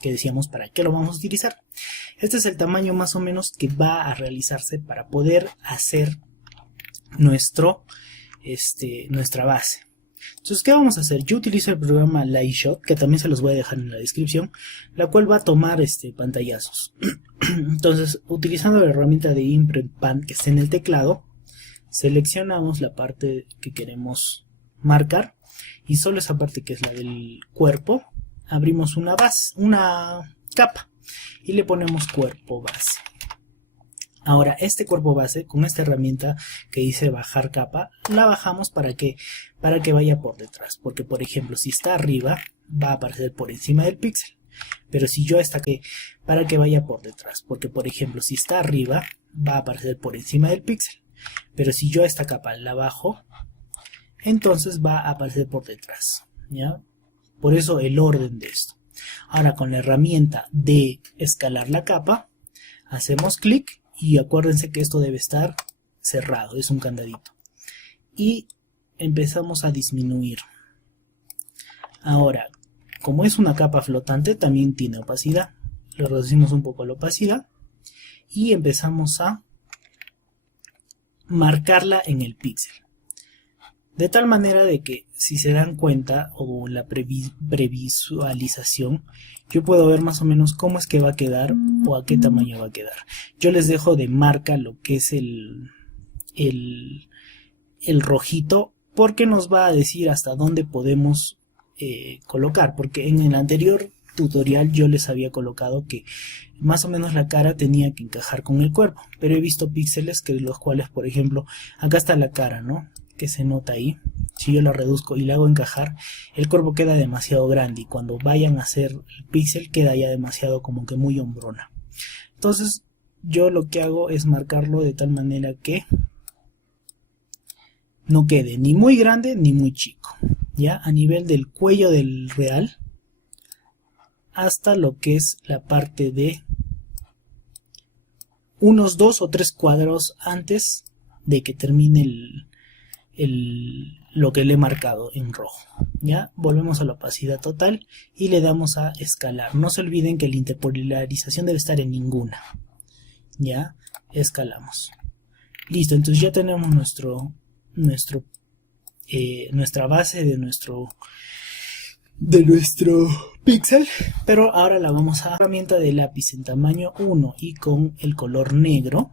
que decíamos para qué lo vamos a utilizar? Este es el tamaño más o menos que va a realizarse para poder hacer nuestra base. Entonces, ¿qué vamos a hacer? Yo utilizo el programa Lightshot, que también se los voy a dejar en la descripción, la cual va a tomar pantallazos. Entonces, utilizando la herramienta de Imprint Pan que está en el teclado, seleccionamos la parte que queremos marcar y solo esa parte que es la del cuerpo, abrimos una capa y le ponemos cuerpo base. Ahora, este cuerpo base, con esta herramienta que dice bajar capa, la bajamos para que vaya por detrás. Porque, por ejemplo, si está arriba, va a aparecer por encima del píxel. Pero si yo destaqué para que vaya por detrás. Porque, por ejemplo, si está arriba, va a aparecer por encima del píxel. Pero si yo esta capa la bajo, entonces va a aparecer por detrás. ¿Ya? Por eso el orden de esto. Ahora, con la herramienta de escalar la capa, hacemos clic. Y acuérdense que esto debe estar cerrado, es un candadito. Y empezamos a disminuir. Ahora, como es una capa flotante, también tiene opacidad. Le reducimos un poco la opacidad. Y empezamos a marcarla en el píxel. De tal manera de que, si se dan cuenta, o la previsualización, yo puedo ver más o menos cómo es que va a quedar o a qué tamaño va a quedar. Yo les dejo de marca lo que es el rojito, porque nos va a decir hasta dónde podemos colocar. Porque en el anterior tutorial yo les había colocado que más o menos la cara tenía que encajar con el cuerpo. Pero he visto píxeles que los cuales, por ejemplo, acá está la cara, ¿no? Que se nota ahí. Si yo la reduzco y la hago encajar, el cuerpo queda demasiado grande y cuando vayan a hacer el píxel queda ya demasiado como que muy hombrona. Entonces yo lo que hago es marcarlo de tal manera que no quede ni muy grande ni muy chico, ya a nivel del cuello del real hasta lo que es la parte de unos 2 o 3 cuadros antes de que termine lo que le he marcado en rojo. Ya volvemos a la opacidad total y le damos a escalar. No se olviden que la interpolarización debe estar en ninguna. Ya escalamos. Listo, entonces ya tenemos nuestra base de nuestro píxel, pero ahora la vamos a herramienta de lápiz en tamaño 1 y con el color negro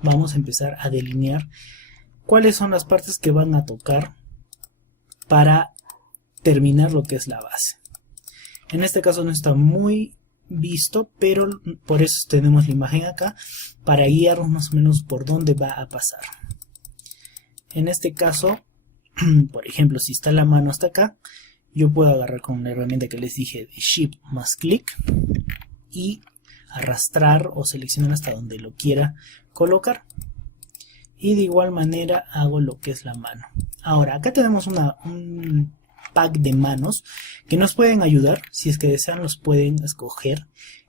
vamos a empezar a delinear cuáles son las partes que van a tocar para terminar lo que es la base. En este caso no está muy visto, pero por eso tenemos la imagen acá para guiarnos más o menos por dónde va a pasar. En este caso, por ejemplo, si está la mano hasta acá, yo puedo agarrar con la herramienta que les dije de Shift más clic y arrastrar o seleccionar hasta donde lo quiera colocar. Y de igual manera hago lo que es la mano. Ahora, acá tenemos un pack de manos que nos pueden ayudar. Si es que desean, los pueden escoger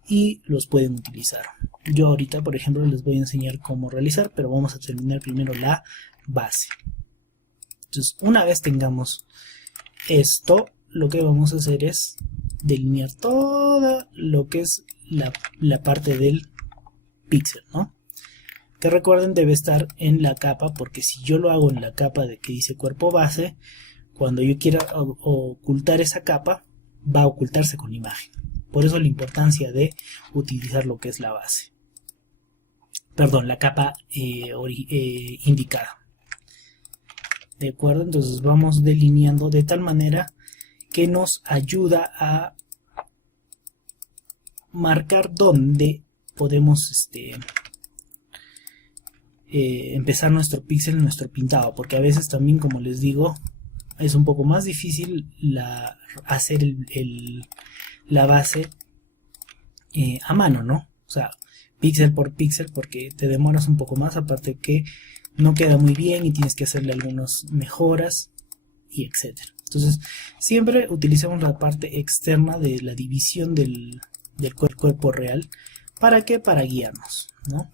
y los pueden utilizar. Yo ahorita, por ejemplo, les voy a enseñar cómo realizar, pero vamos a terminar primero la base. Entonces, una vez tengamos esto, lo que vamos a hacer es delinear todo lo que es la parte del píxel, ¿no? Que recuerden debe estar en la capa, porque si yo lo hago en la capa de que dice cuerpo base, cuando yo quiera ocultar esa capa, va a ocultarse con la imagen. Por eso la importancia de utilizar lo que es la base. Perdón, la capa indicada. ¿De acuerdo? Entonces vamos delineando de tal manera que nos ayuda a marcar dónde podemos empezar nuestro píxel, nuestro pintado, porque a veces también, como les digo, es un poco más difícil hacer la base a mano, ¿no? O sea, píxel por píxel, porque te demoras un poco más, aparte que no queda muy bien y tienes que hacerle algunas mejoras y etcétera. Entonces siempre utilizamos la parte externa de la división del cuerpo real. ¿Para qué? Para guiarnos, ¿no?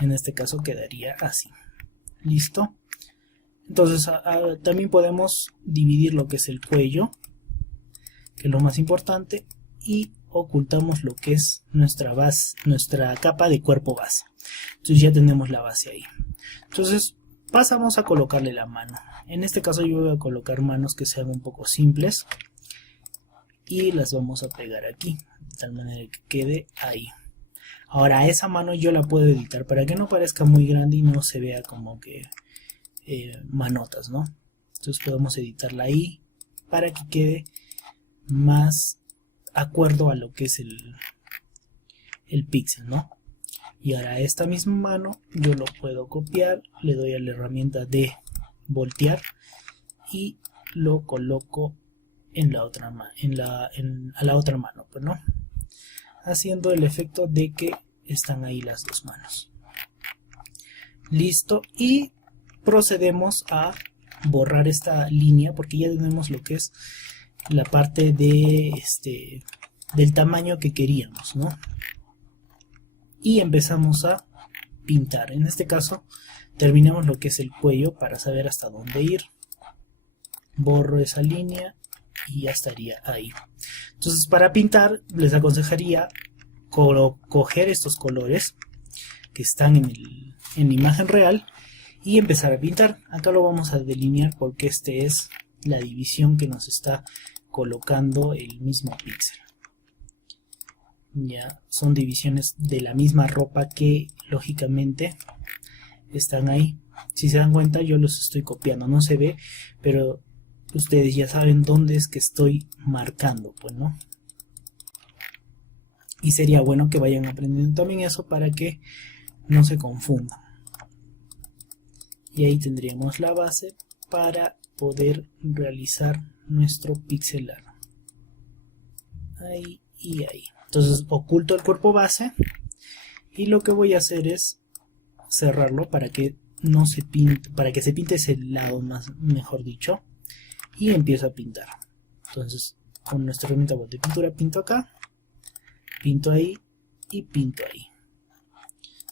En este caso quedaría así. ¿Listo? Entonces también podemos dividir lo que es el cuello, que es lo más importante, y ocultamos lo que es nuestra base, nuestra capa de cuerpo base. Entonces ya tenemos la base ahí. Entonces pasamos a colocarle la mano. En este caso yo voy a colocar manos que sean un poco simples y las vamos a pegar aquí, de tal manera que quede ahí. Ahora esa mano yo la puedo editar para que no parezca muy grande y no se vea como que manotas, ¿no? Entonces podemos editarla ahí para que quede más acuerdo a lo que es el píxel, ¿no? Y ahora esta misma mano yo lo puedo copiar, le doy a la herramienta de voltear y lo coloco en la otra a la otra mano, pues, ¿no? Haciendo el efecto de que están ahí las dos manos. Listo, y procedemos a borrar esta línea porque ya tenemos lo que es la parte de del tamaño que queríamos, ¿no? Y empezamos a pintar. En este caso terminamos lo que es el cuello para saber hasta dónde ir. Borro esa línea y ya estaría ahí. Entonces para pintar les aconsejaría coger estos colores que están en la imagen real y empezar a pintar. Acá lo vamos a delinear porque es la división que nos está colocando el mismo píxel. Ya son divisiones de la misma ropa que lógicamente están ahí. Si se dan cuenta yo los estoy copiando, no se ve, pero ustedes ya saben dónde es que estoy marcando, pues, ¿no? Y sería bueno que vayan aprendiendo también eso para que no se confundan. Y ahí tendríamos la base para poder realizar nuestro pixelar. Ahí y ahí. Entonces oculto el cuerpo base y lo que voy a hacer es cerrarlo para que no se pinte, para que se pinte ese lado más, mejor dicho, y empiezo a pintar. Entonces con nuestra herramienta de pintura pinto acá, pinto ahí y pinto ahí.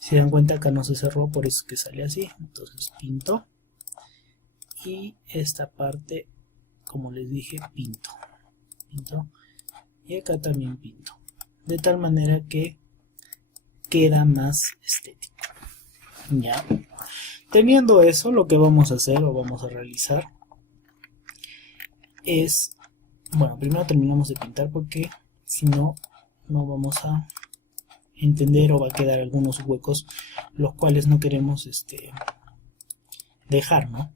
Si se dan cuenta acá no se cerró, por eso es que sale así. Entonces pinto y esta parte, como les dije, pinto y acá también pinto, de tal manera que queda más estético. Ya teniendo eso, lo que vamos a hacer o vamos a realizar es, bueno, primero terminamos de pintar porque si no, no vamos a entender o va a quedar algunos huecos los cuales no queremos dejar, ¿no?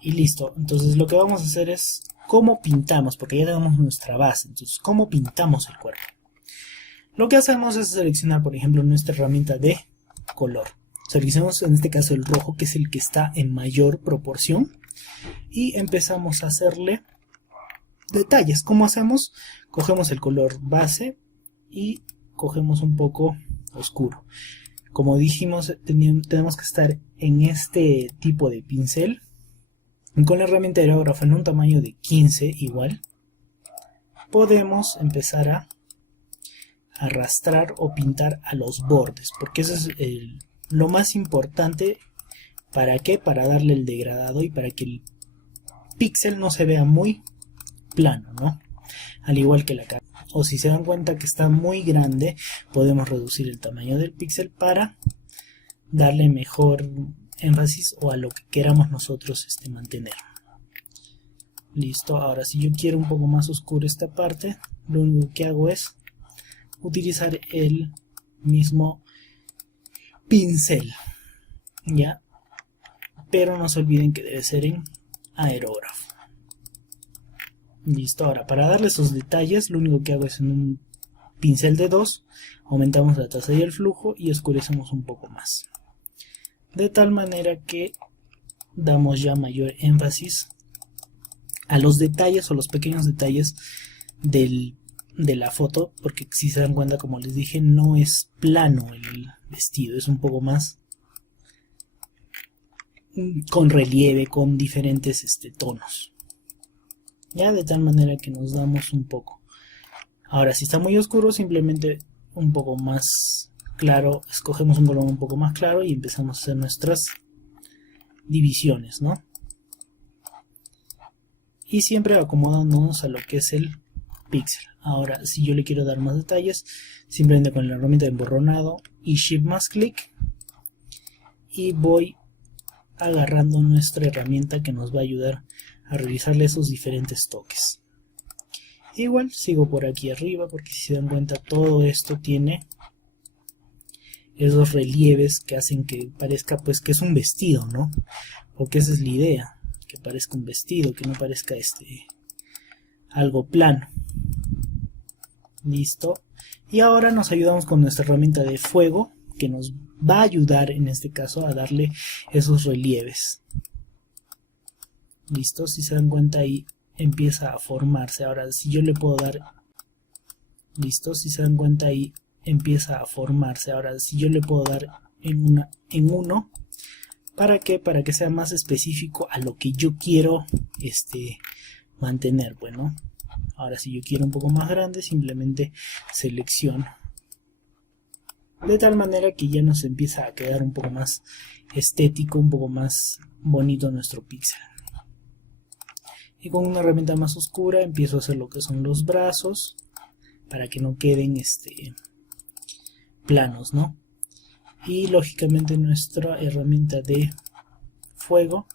Y listo. Entonces lo que vamos a hacer es cómo pintamos, porque ya tenemos nuestra base. Entonces cómo pintamos el cuerpo. Lo que hacemos es seleccionar, por ejemplo, nuestra herramienta de color. Seleccionamos en este caso el rojo, que es el que está en mayor proporción, y empezamos a hacerle detalles. ¿Cómo hacemos? Cogemos el color base y cogemos un poco oscuro. Como dijimos, tenemos que estar en este tipo de pincel con la herramienta de aerógrafo en un tamaño de 15 igual. Podemos empezar a arrastrar o pintar a los bordes, porque eso es lo más importante. ¿Para qué? Para darle el degradado y para que el píxel no se vea muy plano, ¿no? Al igual que la cara. O si se dan cuenta que está muy grande, podemos reducir el tamaño del píxel para darle mejor énfasis o a lo que queramos nosotros mantener. Listo. Ahora si yo quiero un poco más oscuro esta parte, lo único que hago es utilizar el mismo pincel, ya, pero no se olviden que debe ser en aerógrafo. Listo. Ahora para darle esos detalles, lo único que hago es en un pincel de 2 aumentamos la tasa y el flujo y oscurecemos un poco más, de tal manera que damos ya mayor énfasis a los detalles o los pequeños detalles de la foto, porque si se dan cuenta, como les dije, no es plano el vestido, es un poco más con relieve, con diferentes tonos. Ya, de tal manera que nos damos un poco. Ahora, si está muy oscuro, simplemente un poco más claro, escogemos un color un poco más claro y empezamos a hacer nuestras divisiones, ¿no? Y siempre acomodándonos a lo que es el píxel. Ahora, si yo le quiero dar más detalles, simplemente con la herramienta de emborronado y Shift más clic, y voy agarrando nuestra herramienta que nos va a ayudar a realizarle esos diferentes toques. Igual sigo por aquí arriba, porque si se dan cuenta, todo esto tiene esos relieves que hacen que parezca pues que es un vestido, ¿no? Porque esa es la idea, que parezca un vestido, que no parezca algo plano. Listo. Y ahora nos ayudamos con nuestra herramienta de fuego, que nos va a ayudar en este caso a darle esos relieves. Listo, si se dan cuenta ahí empieza a formarse. Ahora si yo le puedo dar, listo, si se dan cuenta ahí empieza a formarse. Ahora si yo le puedo dar en uno, ¿para qué? Para que sea más específico a lo que yo quiero mantener. Bueno, ahora si yo quiero un poco más grande, simplemente selecciono, de tal manera que ya nos empieza a quedar un poco más estético, un poco más bonito nuestro píxel. Y con una herramienta más oscura empiezo a hacer lo que son los brazos, para que no queden planos, ¿no? Y lógicamente nuestra herramienta de fuego,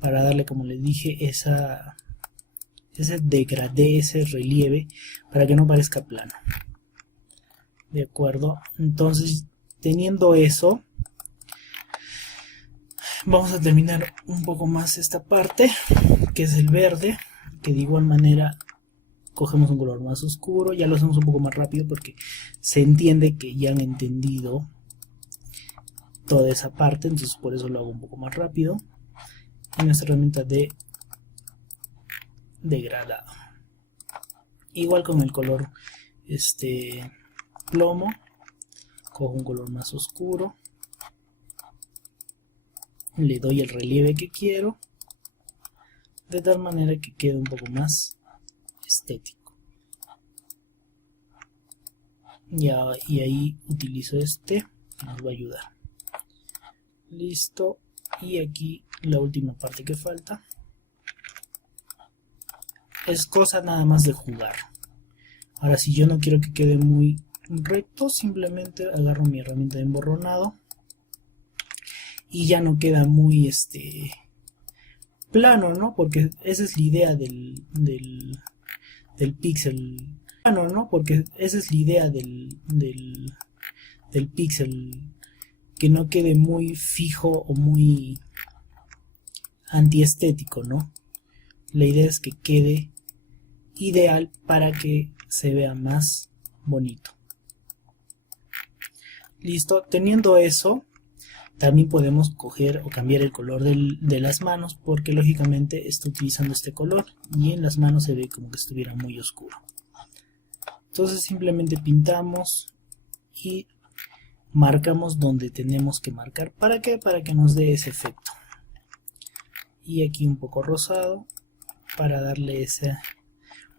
para darle, como les dije, ese degradé, ese relieve, para que no parezca plano. De acuerdo, entonces teniendo eso, vamos a terminar un poco más esta parte, que es el verde, que de igual manera cogemos un color más oscuro. Ya lo hacemos un poco más rápido porque se entiende que ya han entendido toda esa parte, entonces por eso lo hago un poco más rápido. En nuestra herramienta de degradado, igual con el color plomo, cojo un color más oscuro, le doy el relieve que quiero, de tal manera que quede un poco más estético. Y ahí utilizo que nos va a ayudar. Listo. Y aquí la última parte que falta. Es cosa nada más de jugar. Ahora, si yo no quiero que quede muy recto, simplemente agarro mi herramienta de emborronado y ya no queda muy plano, ¿no? Porque esa es la idea del píxel plano, ¿no? Porque esa es la idea del píxel, que no quede muy fijo o muy antiestético, ¿no? La idea es que quede ideal para que se vea más bonito. Listo, teniendo eso, también podemos coger o cambiar el color de las manos, porque lógicamente está utilizando este color y en las manos se ve como que estuviera muy oscuro. Entonces simplemente pintamos y marcamos donde tenemos que marcar. ¿Para qué? Para que nos dé ese efecto. Y aquí un poco rosado, para darle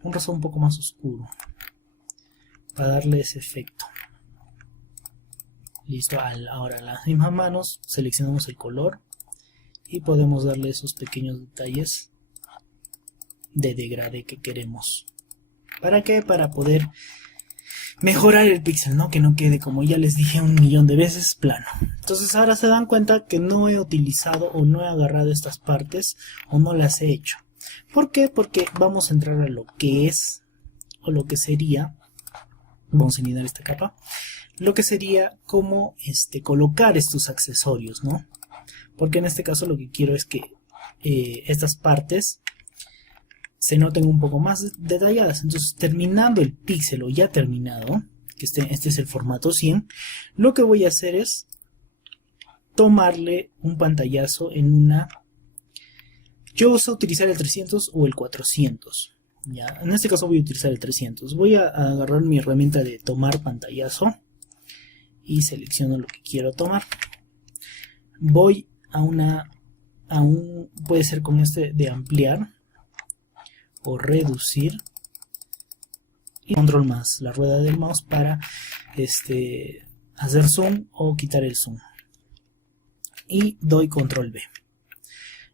un rosado un poco más oscuro, para darle ese efecto. Listo, ahora en las mismas manos seleccionamos el color y podemos darle esos pequeños detalles de degradé que queremos. ¿Para qué? Para poder mejorar el píxel, ¿no? Que no quede, como ya les dije 1.000.000 de veces, plano. Entonces ahora se dan cuenta que no he utilizado o no he agarrado estas partes o no las he hecho. ¿Por qué? Porque vamos a entrar a lo que es o lo que sería, vamos a eliminar esta capa, lo que sería como colocar estos accesorios, ¿no? Porque en este caso lo que quiero es que estas partes se noten un poco más detalladas. Entonces, terminando el píxel o ya terminado, que este es el formato 100, lo que voy a hacer es tomarle un pantallazo en una... Yo uso utilizar el 300 o el 400. Ya, en este caso voy a utilizar el 300. Voy a agarrar mi herramienta de tomar pantallazo y selecciono lo que quiero tomar. Voy a aún puede ser con este de ampliar o reducir, y control más la rueda del mouse para hacer zoom o quitar el zoom, y doy control B.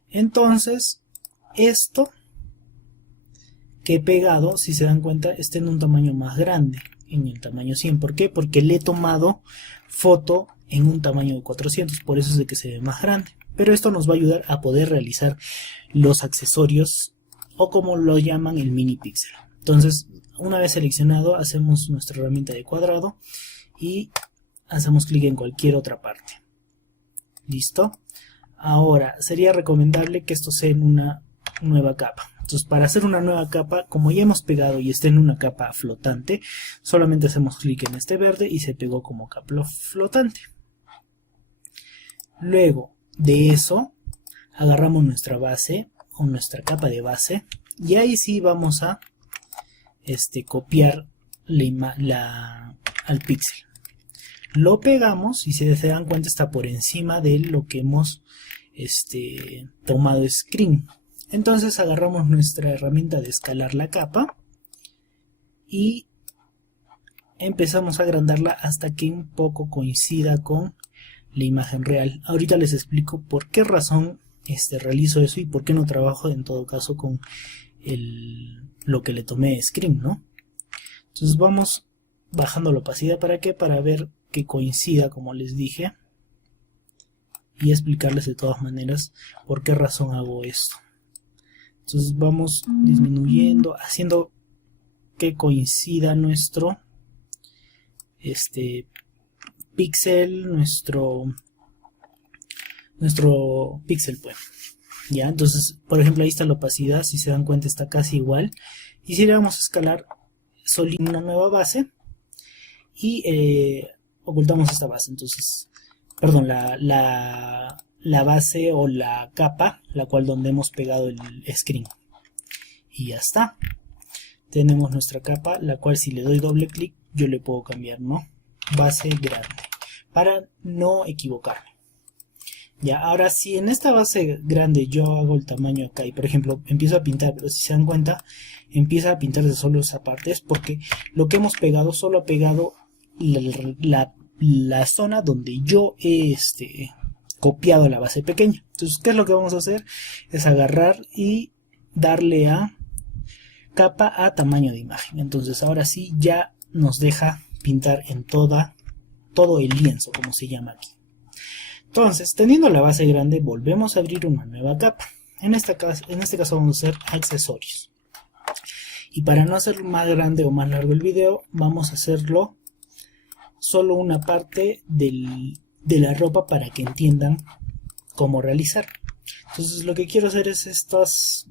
Entonces esto que he pegado, si se dan cuenta, está en un tamaño más grande, en el tamaño 100. ¿Por qué? Porque le he tomado foto en un tamaño de 400, por eso es de que se ve más grande. Pero esto nos va a ayudar a poder realizar los accesorios, o como lo llaman, el mini píxel. Entonces, una vez seleccionado, hacemos nuestra herramienta de cuadrado y hacemos clic en cualquier otra parte. ¿Listo? Ahora, sería recomendable que esto sea en una nueva capa. Entonces, para hacer una nueva capa, como ya hemos pegado y está en una capa flotante, solamente hacemos clic en este verde y se pegó como capa flotante. Luego de eso, agarramos nuestra base o nuestra capa de base, y ahí sí vamos a copiar al píxel. Lo pegamos y, si se dan cuenta, está por encima de lo que hemos tomado screen. Entonces agarramos nuestra herramienta de escalar la capa y empezamos a agrandarla hasta que un poco coincida con la imagen real. Ahorita les explico por qué razón realizo eso y por qué no trabajo en todo caso con lo que le tomé screen, ¿no? Entonces vamos bajando la opacidad. ¿Para qué? Para ver que coincida, como les dije, y explicarles de todas maneras por qué razón hago esto. Entonces vamos disminuyendo, haciendo que coincida nuestro píxel, nuestro píxel, pues. Ya, entonces, por ejemplo, ahí está la opacidad, si se dan cuenta está casi igual. Y si le vamos a escalar una nueva base y ocultamos esta base, entonces, perdón, la base o la capa, la cual donde hemos pegado el screen, y ya está. Tenemos nuestra capa, la cual si le doy doble clic yo le puedo cambiar, ¿no? Base grande, para no equivocarme. Ya, ahora si en esta base grande yo hago el tamaño acá y por ejemplo empiezo a pintar, pero si se dan cuenta empieza a pintar de solo esa parte, es porque lo que hemos pegado solo ha pegado la zona donde yo he copiado la base pequeña. Entonces, ¿qué es lo que vamos a hacer? Es agarrar y darle a capa a tamaño de imagen. Entonces ahora sí ya nos deja pintar en todo el lienzo, como se llama aquí. Entonces, teniendo la base grande, volvemos a abrir una nueva capa. En este caso vamos a hacer accesorios. Y para no hacer más grande o más largo el video, vamos a hacerlo solo una parte de la ropa para que entiendan cómo realizar. Entonces lo que quiero hacer es estos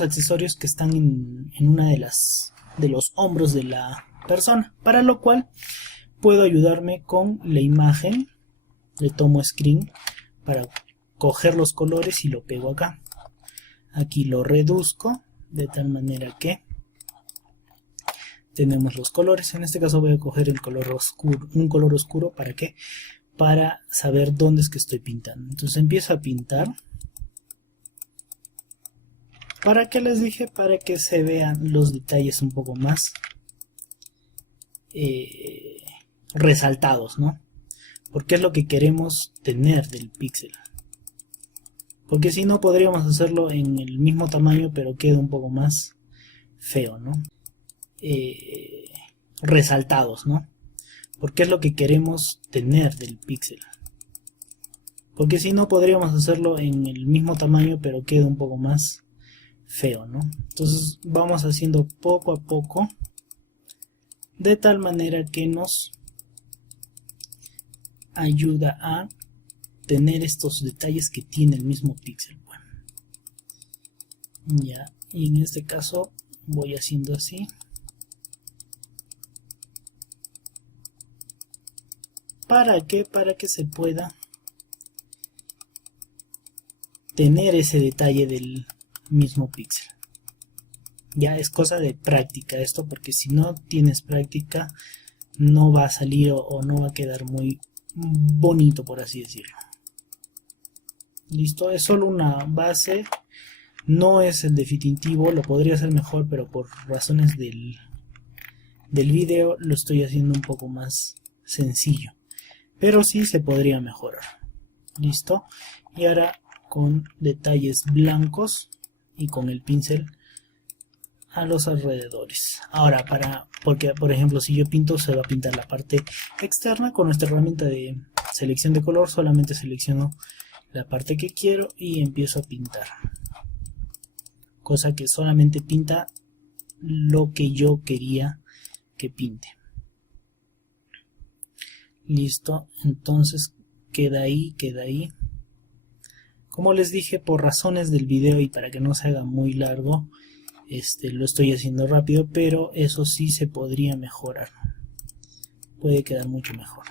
accesorios que están en una de los hombros de la persona, para lo cual puedo ayudarme con la imagen. Le tomo screen para coger los colores y lo pego acá. Aquí lo reduzco de tal manera que tenemos los colores. En este caso voy a coger el color oscuro, un color oscuro. ¿Para qué? Para saber dónde es que estoy pintando. Entonces empiezo a pintar. ¿Para qué les dije? Para que se vean los detalles un poco más resaltados, ¿no? Porque es lo que queremos tener del píxel. Porque si no podríamos hacerlo en el mismo tamaño, pero queda un poco más feo, ¿no? Resaltados, ¿no? Porque es lo que queremos tener del píxel. Porque si no podríamos hacerlo en el mismo tamaño, pero queda un poco más feo, ¿no? Entonces vamos haciendo poco a poco, de tal manera que nos ayuda a tener estos detalles que tiene el mismo píxel. Bueno, ya, y en este caso voy haciendo así. ¿Para qué? Para que se pueda tener ese detalle del mismo píxel. Ya es cosa de práctica esto, porque si no tienes práctica no va a salir o no va a quedar muy bonito, por así decirlo. Listo, es solo una base, no es el definitivo, lo podría hacer mejor, pero por razones del video lo estoy haciendo un poco más sencillo, pero sí se podría mejorar. Listo, y ahora con detalles blancos y con el pincel a los alrededores. Ahora, porque por ejemplo si yo pinto, se va a pintar la parte externa. Con nuestra herramienta de selección de color solamente selecciono la parte que quiero y empiezo a pintar, cosa que solamente pinta lo que yo quería que pinte. Listo, entonces queda ahí. Como les dije, por razones del video y para que no se haga muy largo, lo estoy haciendo rápido, pero eso sí se podría mejorar, puede quedar mucho mejor.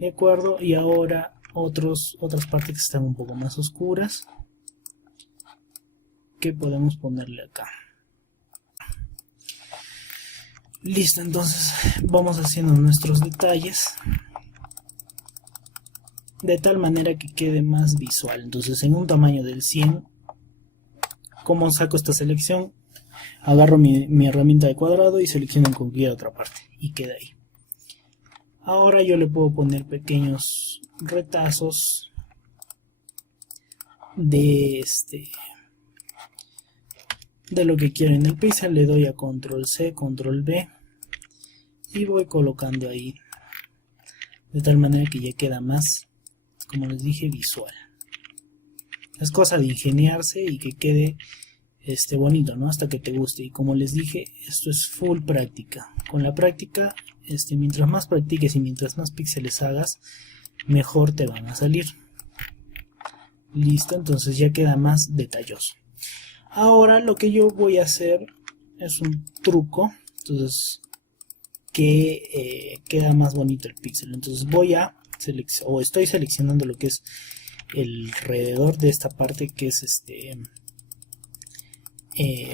De acuerdo, y ahora otras partes que están un poco más oscuras, que podemos ponerle acá. Listo, entonces vamos haciendo nuestros detalles de tal manera que quede más visual. Entonces en un tamaño del 100, ¿cómo saco esta selección? Agarro mi herramienta de cuadrado y selecciono en cualquier otra parte y queda ahí. Ahora yo le puedo poner pequeños retazos de lo que quiero en el pixel. Le doy a control C, control V y voy colocando ahí de tal manera que ya queda más, como les dije, visual. Es cosa de ingeniarse y que quede bonito, ¿no? Hasta que te guste. Y como les dije, esto es full práctica. Con la práctica, mientras más practiques y mientras más píxeles hagas, mejor te van a salir. Listo, entonces ya queda más detalloso. Ahora lo que yo voy a hacer es un truco, entonces que queda más bonito el píxel. Entonces voy a estoy seleccionando lo que es el alrededor de esta parte, que es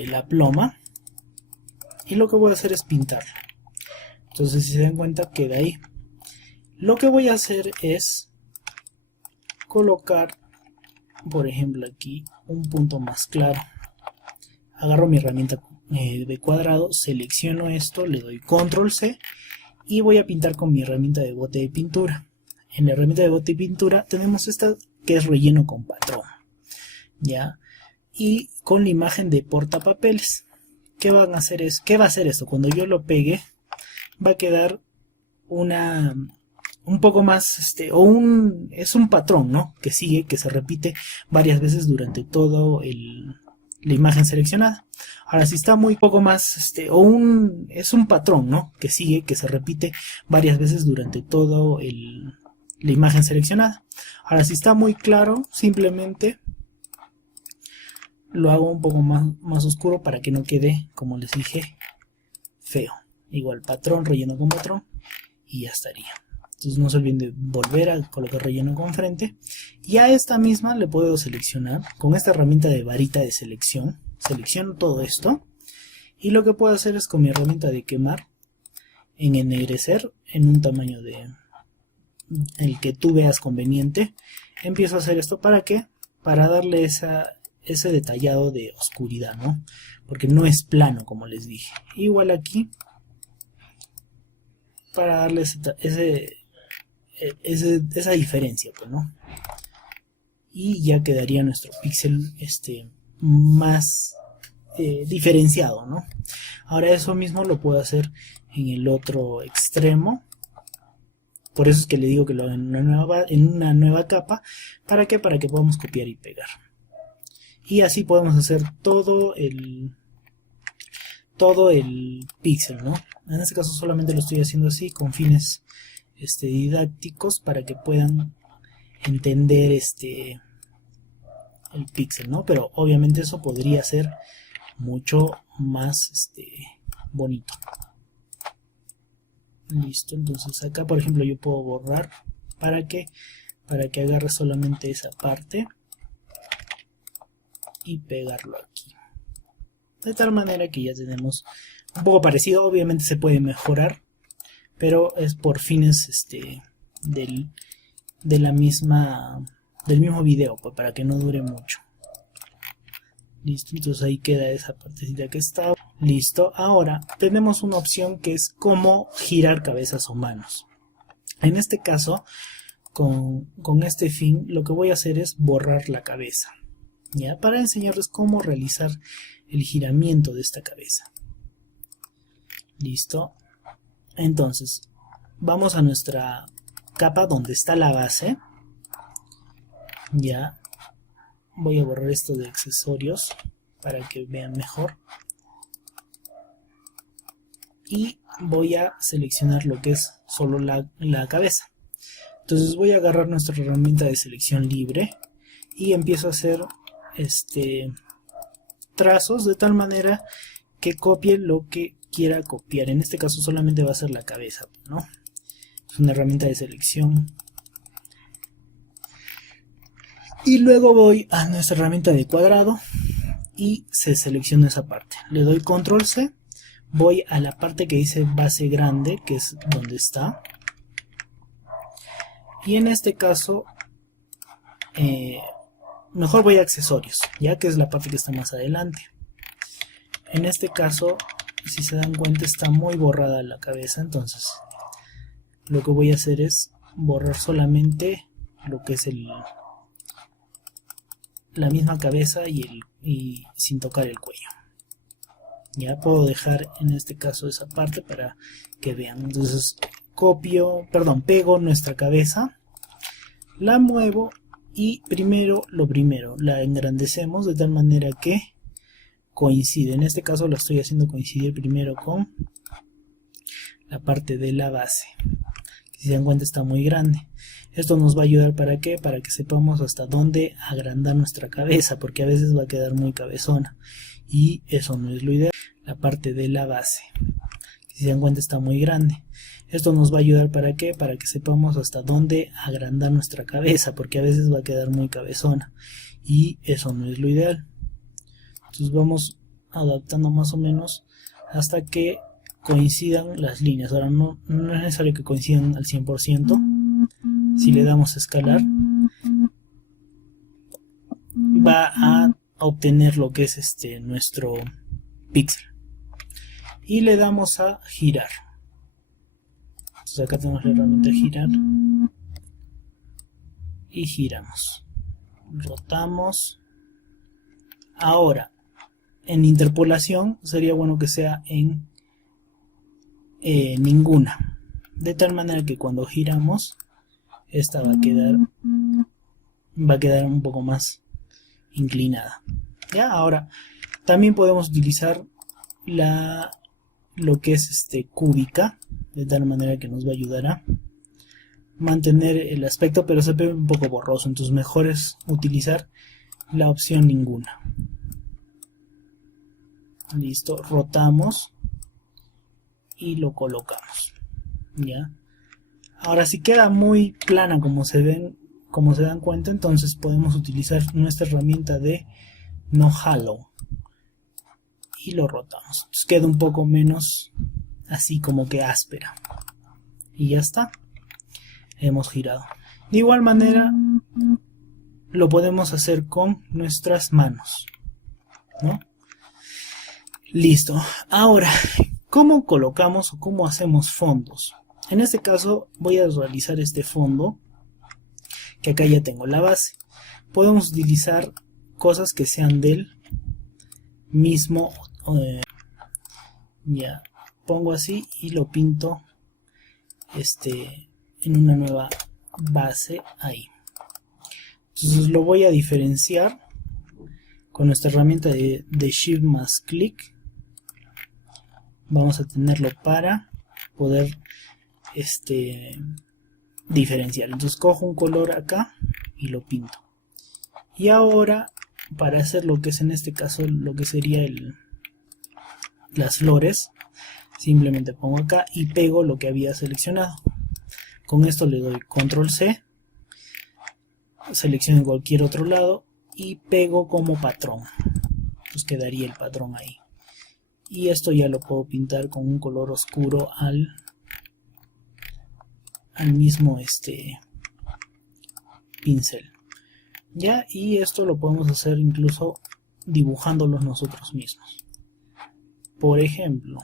la ploma, y lo que voy a hacer es pintarla. Entonces si se dan cuenta, queda ahí. Lo que voy a hacer es colocar, por ejemplo, aquí un punto más claro. Agarro mi herramienta de cuadrado, selecciono esto, le doy control C y voy a pintar con mi herramienta de bote de pintura. En la herramienta de bote de pintura tenemos esta que es relleno con patrón, ¿ya? Y con la imagen de portapapeles. ¿Qué va a hacer esto? Cuando yo lo pegue, va a quedar un poco más, es un patrón, ¿no? Que sigue, que se repite varias veces durante todo la imagen seleccionada. Ahora, si está muy poco más, es un patrón, ¿no? Que sigue, que se repite varias veces durante todo la imagen seleccionada. Ahora, si está muy claro, simplemente lo hago un poco más oscuro para que no quede, como les dije, feo. Igual patrón, relleno con patrón y ya estaría. Entonces no se olviden de volver a colocar relleno con frente. Y a esta misma le puedo seleccionar con esta herramienta de varita de selección. Selecciono todo esto y lo que puedo hacer es con mi herramienta de quemar, en ennegrecer en un tamaño de el que tú veas conveniente. Empiezo a hacer esto para darle ese detallado de oscuridad, ¿no? Porque no es plano, como les dije. Igual aquí, para darle esa diferencia, pues, ¿no? Y ya quedaría nuestro píxel más diferenciado, ¿no? Ahora eso mismo lo puedo hacer en el otro extremo. Por eso es que le digo que lo haga en una nueva capa. ¿Para qué? Para que podamos copiar y pegar. Y así podemos hacer todo el píxel, ¿no? En este caso solamente lo estoy haciendo así con fines didácticos para que puedan entender el píxel, ¿no? Pero obviamente eso podría ser mucho más bonito. Listo, entonces acá por ejemplo yo puedo borrar para que agarre solamente esa parte y pegarlo aquí, de tal manera que ya tenemos un poco parecido. Obviamente se puede mejorar, pero es por fines de la misma del mismo video, pues, para que no dure mucho. Listo, entonces ahí queda esa partecita que está. Listo, ahora tenemos una opción que es cómo girar cabezas o manos. En este caso, con este fin, lo que voy a hacer es borrar la cabeza, ¿ya? Para enseñarles cómo realizar el giramiento de esta cabeza. Listo. Entonces, vamos a nuestra capa donde está la base. Ya. Voy a borrar esto de accesorios para que vean mejor. Y voy a seleccionar lo que es solo la cabeza. Entonces voy a agarrar nuestra herramienta de selección libre y empiezo a hacer trazos de tal manera que copie lo que quiera copiar. En este caso solamente va a ser la cabeza, ¿no? Es una herramienta de selección. Y luego voy a nuestra herramienta de cuadrado y se selecciona esa parte. Le doy control C, voy a la parte que dice base grande, que es donde está. Y en este caso, mejor voy a accesorios, ya que es la parte que está más adelante. En este caso, si se dan cuenta, está muy borrada la cabeza, entonces lo que voy a hacer es borrar solamente lo que es la misma cabeza y sin tocar el cuello. Ya puedo dejar en este caso esa parte para que vean. Entonces pego nuestra cabeza, la muevo y lo primero, la engrandecemos de tal manera que coincide. En este caso lo estoy haciendo coincidir primero con la parte de la base. Si se dan cuenta, está muy grande. Esto nos va a ayudar ¿para qué? Para que sepamos hasta dónde agrandar nuestra cabeza, porque a veces va a quedar muy cabezona y eso no es lo ideal. La parte de la base, si se dan cuenta, está muy grande. Esto nos va a ayudar ¿para qué? Para que sepamos hasta dónde agrandar nuestra cabeza, porque a veces va a quedar muy cabezona y eso no es lo ideal. Entonces vamos adaptando más o menos hasta que coincidan las líneas. Ahora no es necesario que coincidan al 100%. Si le damos a escalar, va a obtener lo que es nuestro píxel. Y le damos a girar. Entonces acá tenemos la herramienta girar. Y giramos. Rotamos. Ahora, en interpolación sería bueno que sea en ninguna. De tal manera que cuando giramos, esta va a quedar un poco más inclinada. ¿Ya? Ahora, también podemos utilizar lo que es cúbica, de tal manera que nos va a ayudar a mantener el aspecto, pero se ve un poco borroso, entonces mejor es utilizar la opción ninguna. Listo, rotamos y lo colocamos. ¿Ya? Ahora, si queda muy plana como se dan cuenta, entonces podemos utilizar nuestra herramienta de no hollow y lo rotamos. Entonces queda un poco menos así como que áspera. Y ya está. Hemos girado. De igual manera lo podemos hacer con nuestras manos, ¿no? Listo. Ahora, ¿cómo colocamos o cómo hacemos fondos? En este caso voy a realizar este fondo, que acá ya tengo la base. Podemos utilizar cosas que sean del mismo, ya pongo así y lo pinto en una nueva base ahí. Entonces lo voy a diferenciar con nuestra herramienta de Shift más clic. Vamos a tenerlo para poder diferenciar. Entonces cojo un color acá y lo pinto. Y ahora, para hacer lo que es en este caso lo que sería las flores, simplemente pongo acá y pego lo que había seleccionado. Con esto le doy control C, selecciono cualquier otro lado y pego como patrón. Entonces quedaría el patrón ahí. Y esto ya lo puedo pintar con un color oscuro al mismo pincel. ya, y esto lo podemos hacer incluso dibujándolos nosotros mismos. Por ejemplo,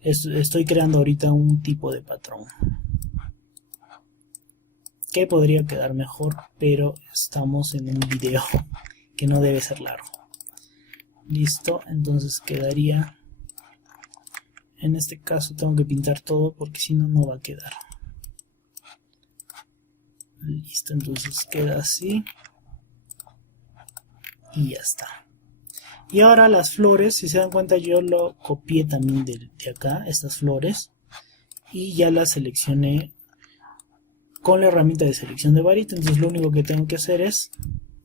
estoy creando ahorita un tipo de patrón que podría quedar mejor, pero estamos en un video que no debe ser largo. Listo, entonces quedaría, en este caso tengo que pintar todo porque si no, no va a quedar. Listo, entonces queda así y ya está. Y ahora las flores, si se dan cuenta, yo lo copié también de acá, estas flores, y ya las seleccioné con la herramienta de selección de varita. Entonces lo único que tengo que hacer es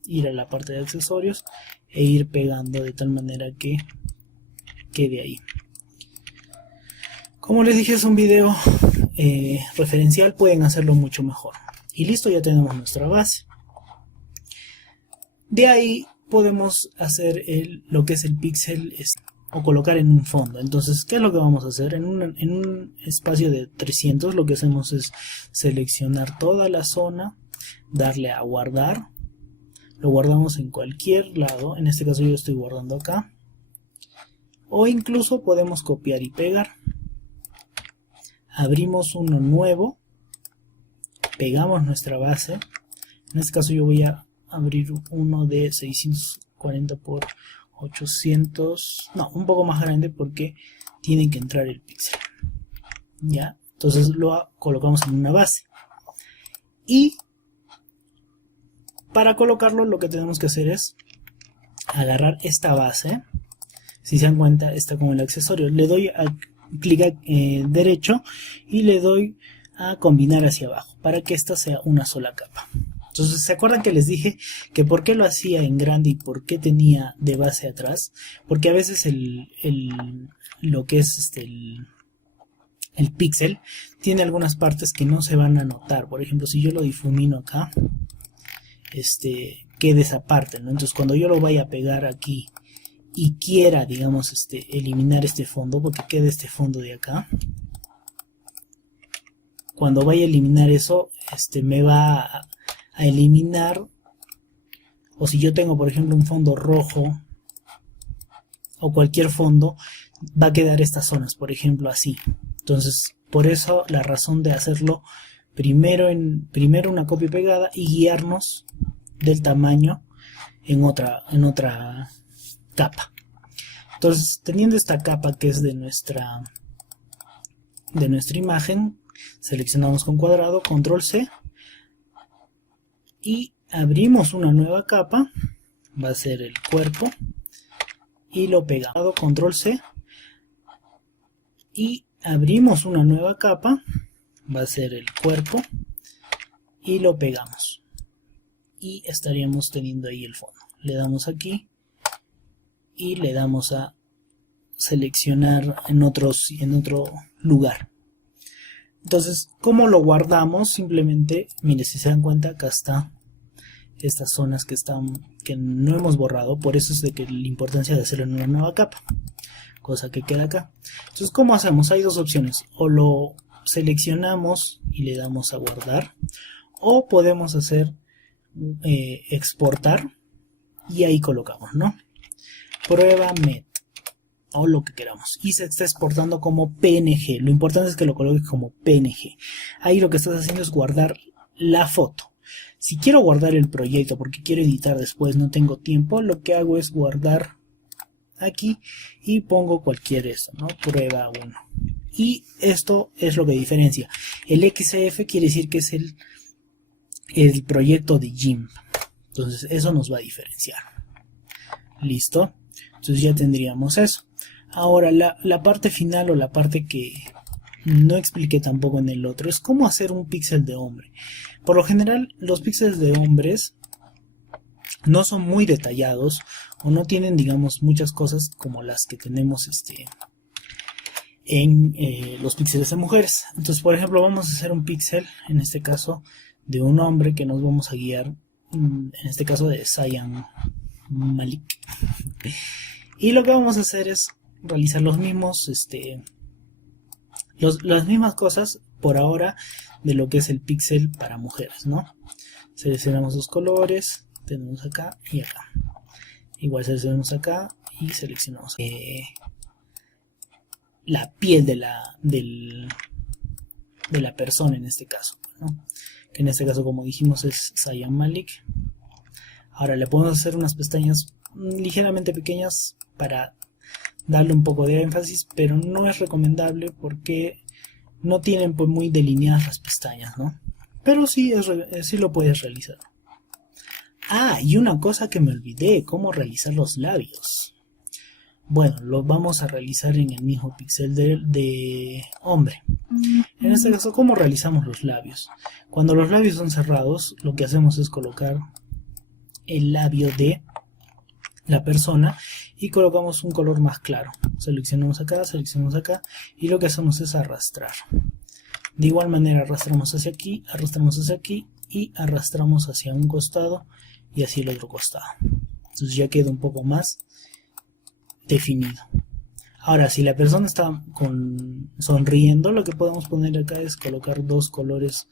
ir a la parte de accesorios e ir pegando de tal manera que quede ahí. Como les dije, es un video referencial, pueden hacerlo mucho mejor. Y listo, ya tenemos nuestra base. De ahí podemos hacer lo que es el píxel o colocar en un fondo. Entonces, ¿qué es lo que vamos a hacer? En un espacio de 300 lo que hacemos es seleccionar toda la zona, darle a guardar. Lo guardamos en cualquier lado, en este caso yo estoy guardando acá. O incluso podemos copiar y pegar. Abrimos uno nuevo, pegamos nuestra base. En este caso yo voy a abrir uno de 640 por 800, no, un poco más grande porque tiene que entrar el píxel. Ya, entonces lo colocamos en una base. Y para colocarlo lo que tenemos que hacer es agarrar esta base. Si se dan cuenta, está como el accesorio. Le doy a clic derecho y le doy a combinar hacia abajo para que esta sea una sola capa. Entonces, ¿se acuerdan que les dije que por qué lo hacía en grande y por qué tenía de base atrás? Porque a veces lo que es el píxel tiene algunas partes que no se van a notar. Por ejemplo, si yo lo difumino acá, queda esa parte, ¿no? Entonces, cuando yo lo vaya a pegar aquí y quiera, digamos, eliminar este fondo, porque queda este fondo de acá, cuando vaya a eliminar eso, me va a eliminar, o si yo tengo por ejemplo un fondo rojo o cualquier fondo, va a quedar estas zonas, por ejemplo así. Entonces por eso la razón de hacerlo primero una copia y pegada y guiarnos del tamaño en otra capa. Entonces, teniendo esta capa que es de nuestra imagen, seleccionamos con cuadrado, control C, y abrimos una nueva capa, va a ser el cuerpo, y lo pegamos, control C, y abrimos una nueva capa, va a ser el cuerpo, y lo pegamos, y estaríamos teniendo ahí el fondo. Le damos aquí, y le damos a seleccionar en otro lugar. Entonces, ¿cómo lo guardamos? Simplemente, mire, si se dan cuenta, acá está estas zonas que no hemos borrado. Por eso es de que la importancia de hacerlo en una nueva capa, cosa que queda acá. Entonces, ¿cómo hacemos? Hay dos opciones: o lo seleccionamos y le damos a guardar, o podemos hacer exportar y ahí colocamos, ¿no? Prueba met o lo que queramos, y se está exportando como PNG. Lo importante es que lo coloques como PNG. Ahí lo que estás haciendo es guardar la foto. Si quiero guardar el proyecto porque quiero editar después, no tengo tiempo, lo que hago es guardar aquí y pongo cualquier ¿no? Prueba 1. Y esto es lo que diferencia. El XF quiere decir que es el proyecto de GIMP. Entonces eso nos va a diferenciar. Listo. Entonces ya tendríamos eso. Ahora la parte final, o la parte que no expliqué tampoco en el otro, es cómo hacer un píxel de hombre. Por lo general los píxeles de hombres no son muy detallados o no tienen, digamos, muchas cosas como las que tenemos en los píxeles de mujeres. Entonces, por ejemplo, vamos a hacer un píxel, en este caso de un hombre, que nos vamos a guiar, en este caso de Zayn Malik. Y lo que vamos a hacer es realizar los mismos las mismas cosas por ahora de lo que es el píxel para mujeres, ¿no? Seleccionamos los colores, tenemos acá y acá. Igual seleccionamos acá y seleccionamos la piel de la persona en este caso, ¿no? Que en este caso, como dijimos, es Zayn Malik. Ahora le podemos hacer unas pestañas ligeramente pequeñas para darle un poco de énfasis, pero no es recomendable porque no tienen pues muy delineadas las pestañas, ¿no? Pero sí, sí lo puedes realizar. Ah, y una cosa que me olvidé, cómo realizar los labios. Bueno, lo vamos a realizar en el mismo píxel de hombre. En este caso, ¿cómo realizamos los labios? Cuando los labios son cerrados, lo que hacemos es colocar el labio de la persona y colocamos un color más claro. Seleccionamos acá y lo que hacemos es arrastrar. De igual manera arrastramos hacia aquí y arrastramos hacia un costado y hacia el otro costado. Entonces ya queda un poco más definido. Ahora, si la persona está sonriendo, lo que podemos poner acá es colocar dos colores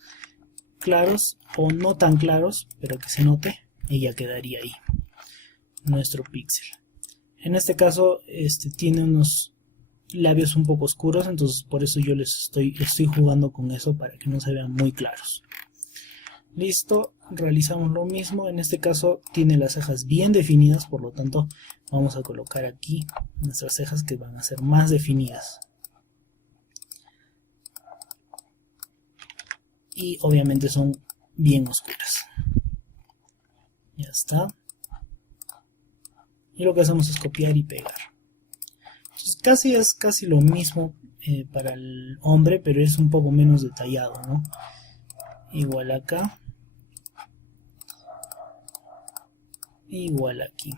claros o no tan claros, pero que se note, y ya quedaría ahí nuestro píxel. En este caso tiene unos labios un poco oscuros, entonces por eso yo estoy jugando con eso para que no se vean muy claros. Listo, realizamos lo mismo. En este caso tiene las cejas bien definidas, por lo tanto vamos a colocar aquí nuestras cejas que van a ser más definidas. Y obviamente son bien oscuras. Ya está. Y lo que hacemos es copiar y pegar. Entonces, es casi lo mismo para el hombre, pero es un poco menos detallado, ¿no? Igual acá. Igual aquí.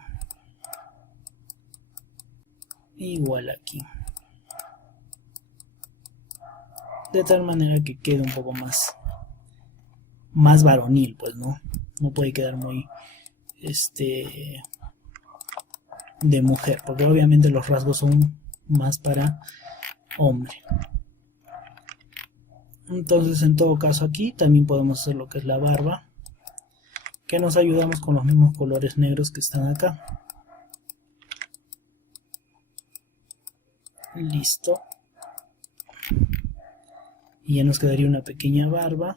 Igual aquí. De tal manera que quede un poco más varonil, pues, ¿no? No puede quedar muy de mujer, porque obviamente los rasgos son más para hombre. Entonces, en todo caso, aquí también podemos hacer lo que es la barba, que nos ayudamos con los mismos colores negros que están acá. Listo. Y ya nos quedaría una pequeña barba,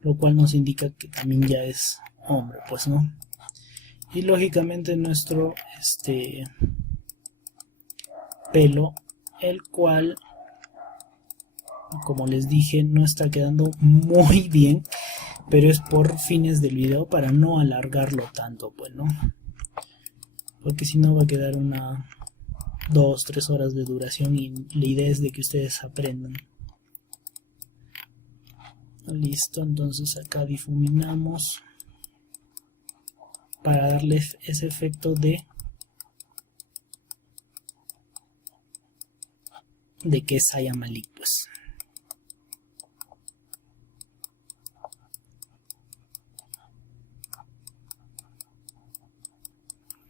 lo cual nos indica que también ya es hombre, pues, ¿no? Y lógicamente nuestro pelo, el cual, como les dije, no está quedando muy bien, pero es por fines del video para no alargarlo tanto, pues, ¿no? Porque si no va a quedar 2-3 horas de duración y la idea es de que ustedes aprendan. Listo, entonces acá difuminamos para darle ese efecto de que es Zayn Malik, pues.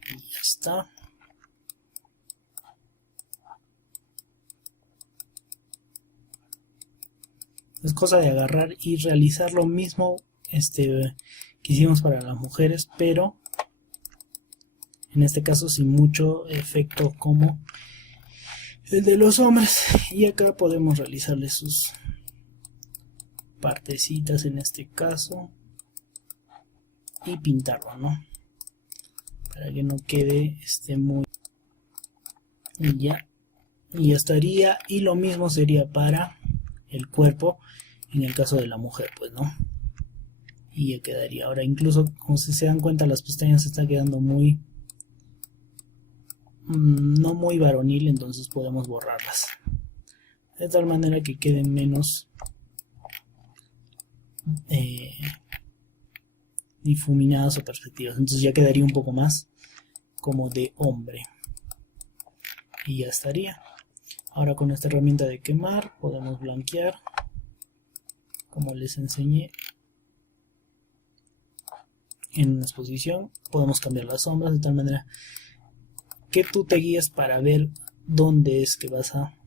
Y ya está. Es cosa de agarrar y realizar lo mismo que hicimos para las mujeres, pero en este caso sin mucho efecto como el de los hombres. Y acá podemos realizarle sus partecitas en este caso y pintarlo, ¿no? Para que no quede muy... Y ya estaría. Y lo mismo sería para el cuerpo en el caso de la mujer, pues, ¿no? Y ya quedaría. Ahora, incluso como si se dan cuenta, las pestañas se están quedando no muy varonil, entonces podemos borrarlas de tal manera que queden menos difuminadas o perspectivas. Entonces ya quedaría un poco más como de hombre y ya estaría. Ahora con esta herramienta de quemar podemos blanquear, como les enseñé en una exposición. Podemos cambiar las sombras de tal manera que tú te guíes para ver dónde es que vas a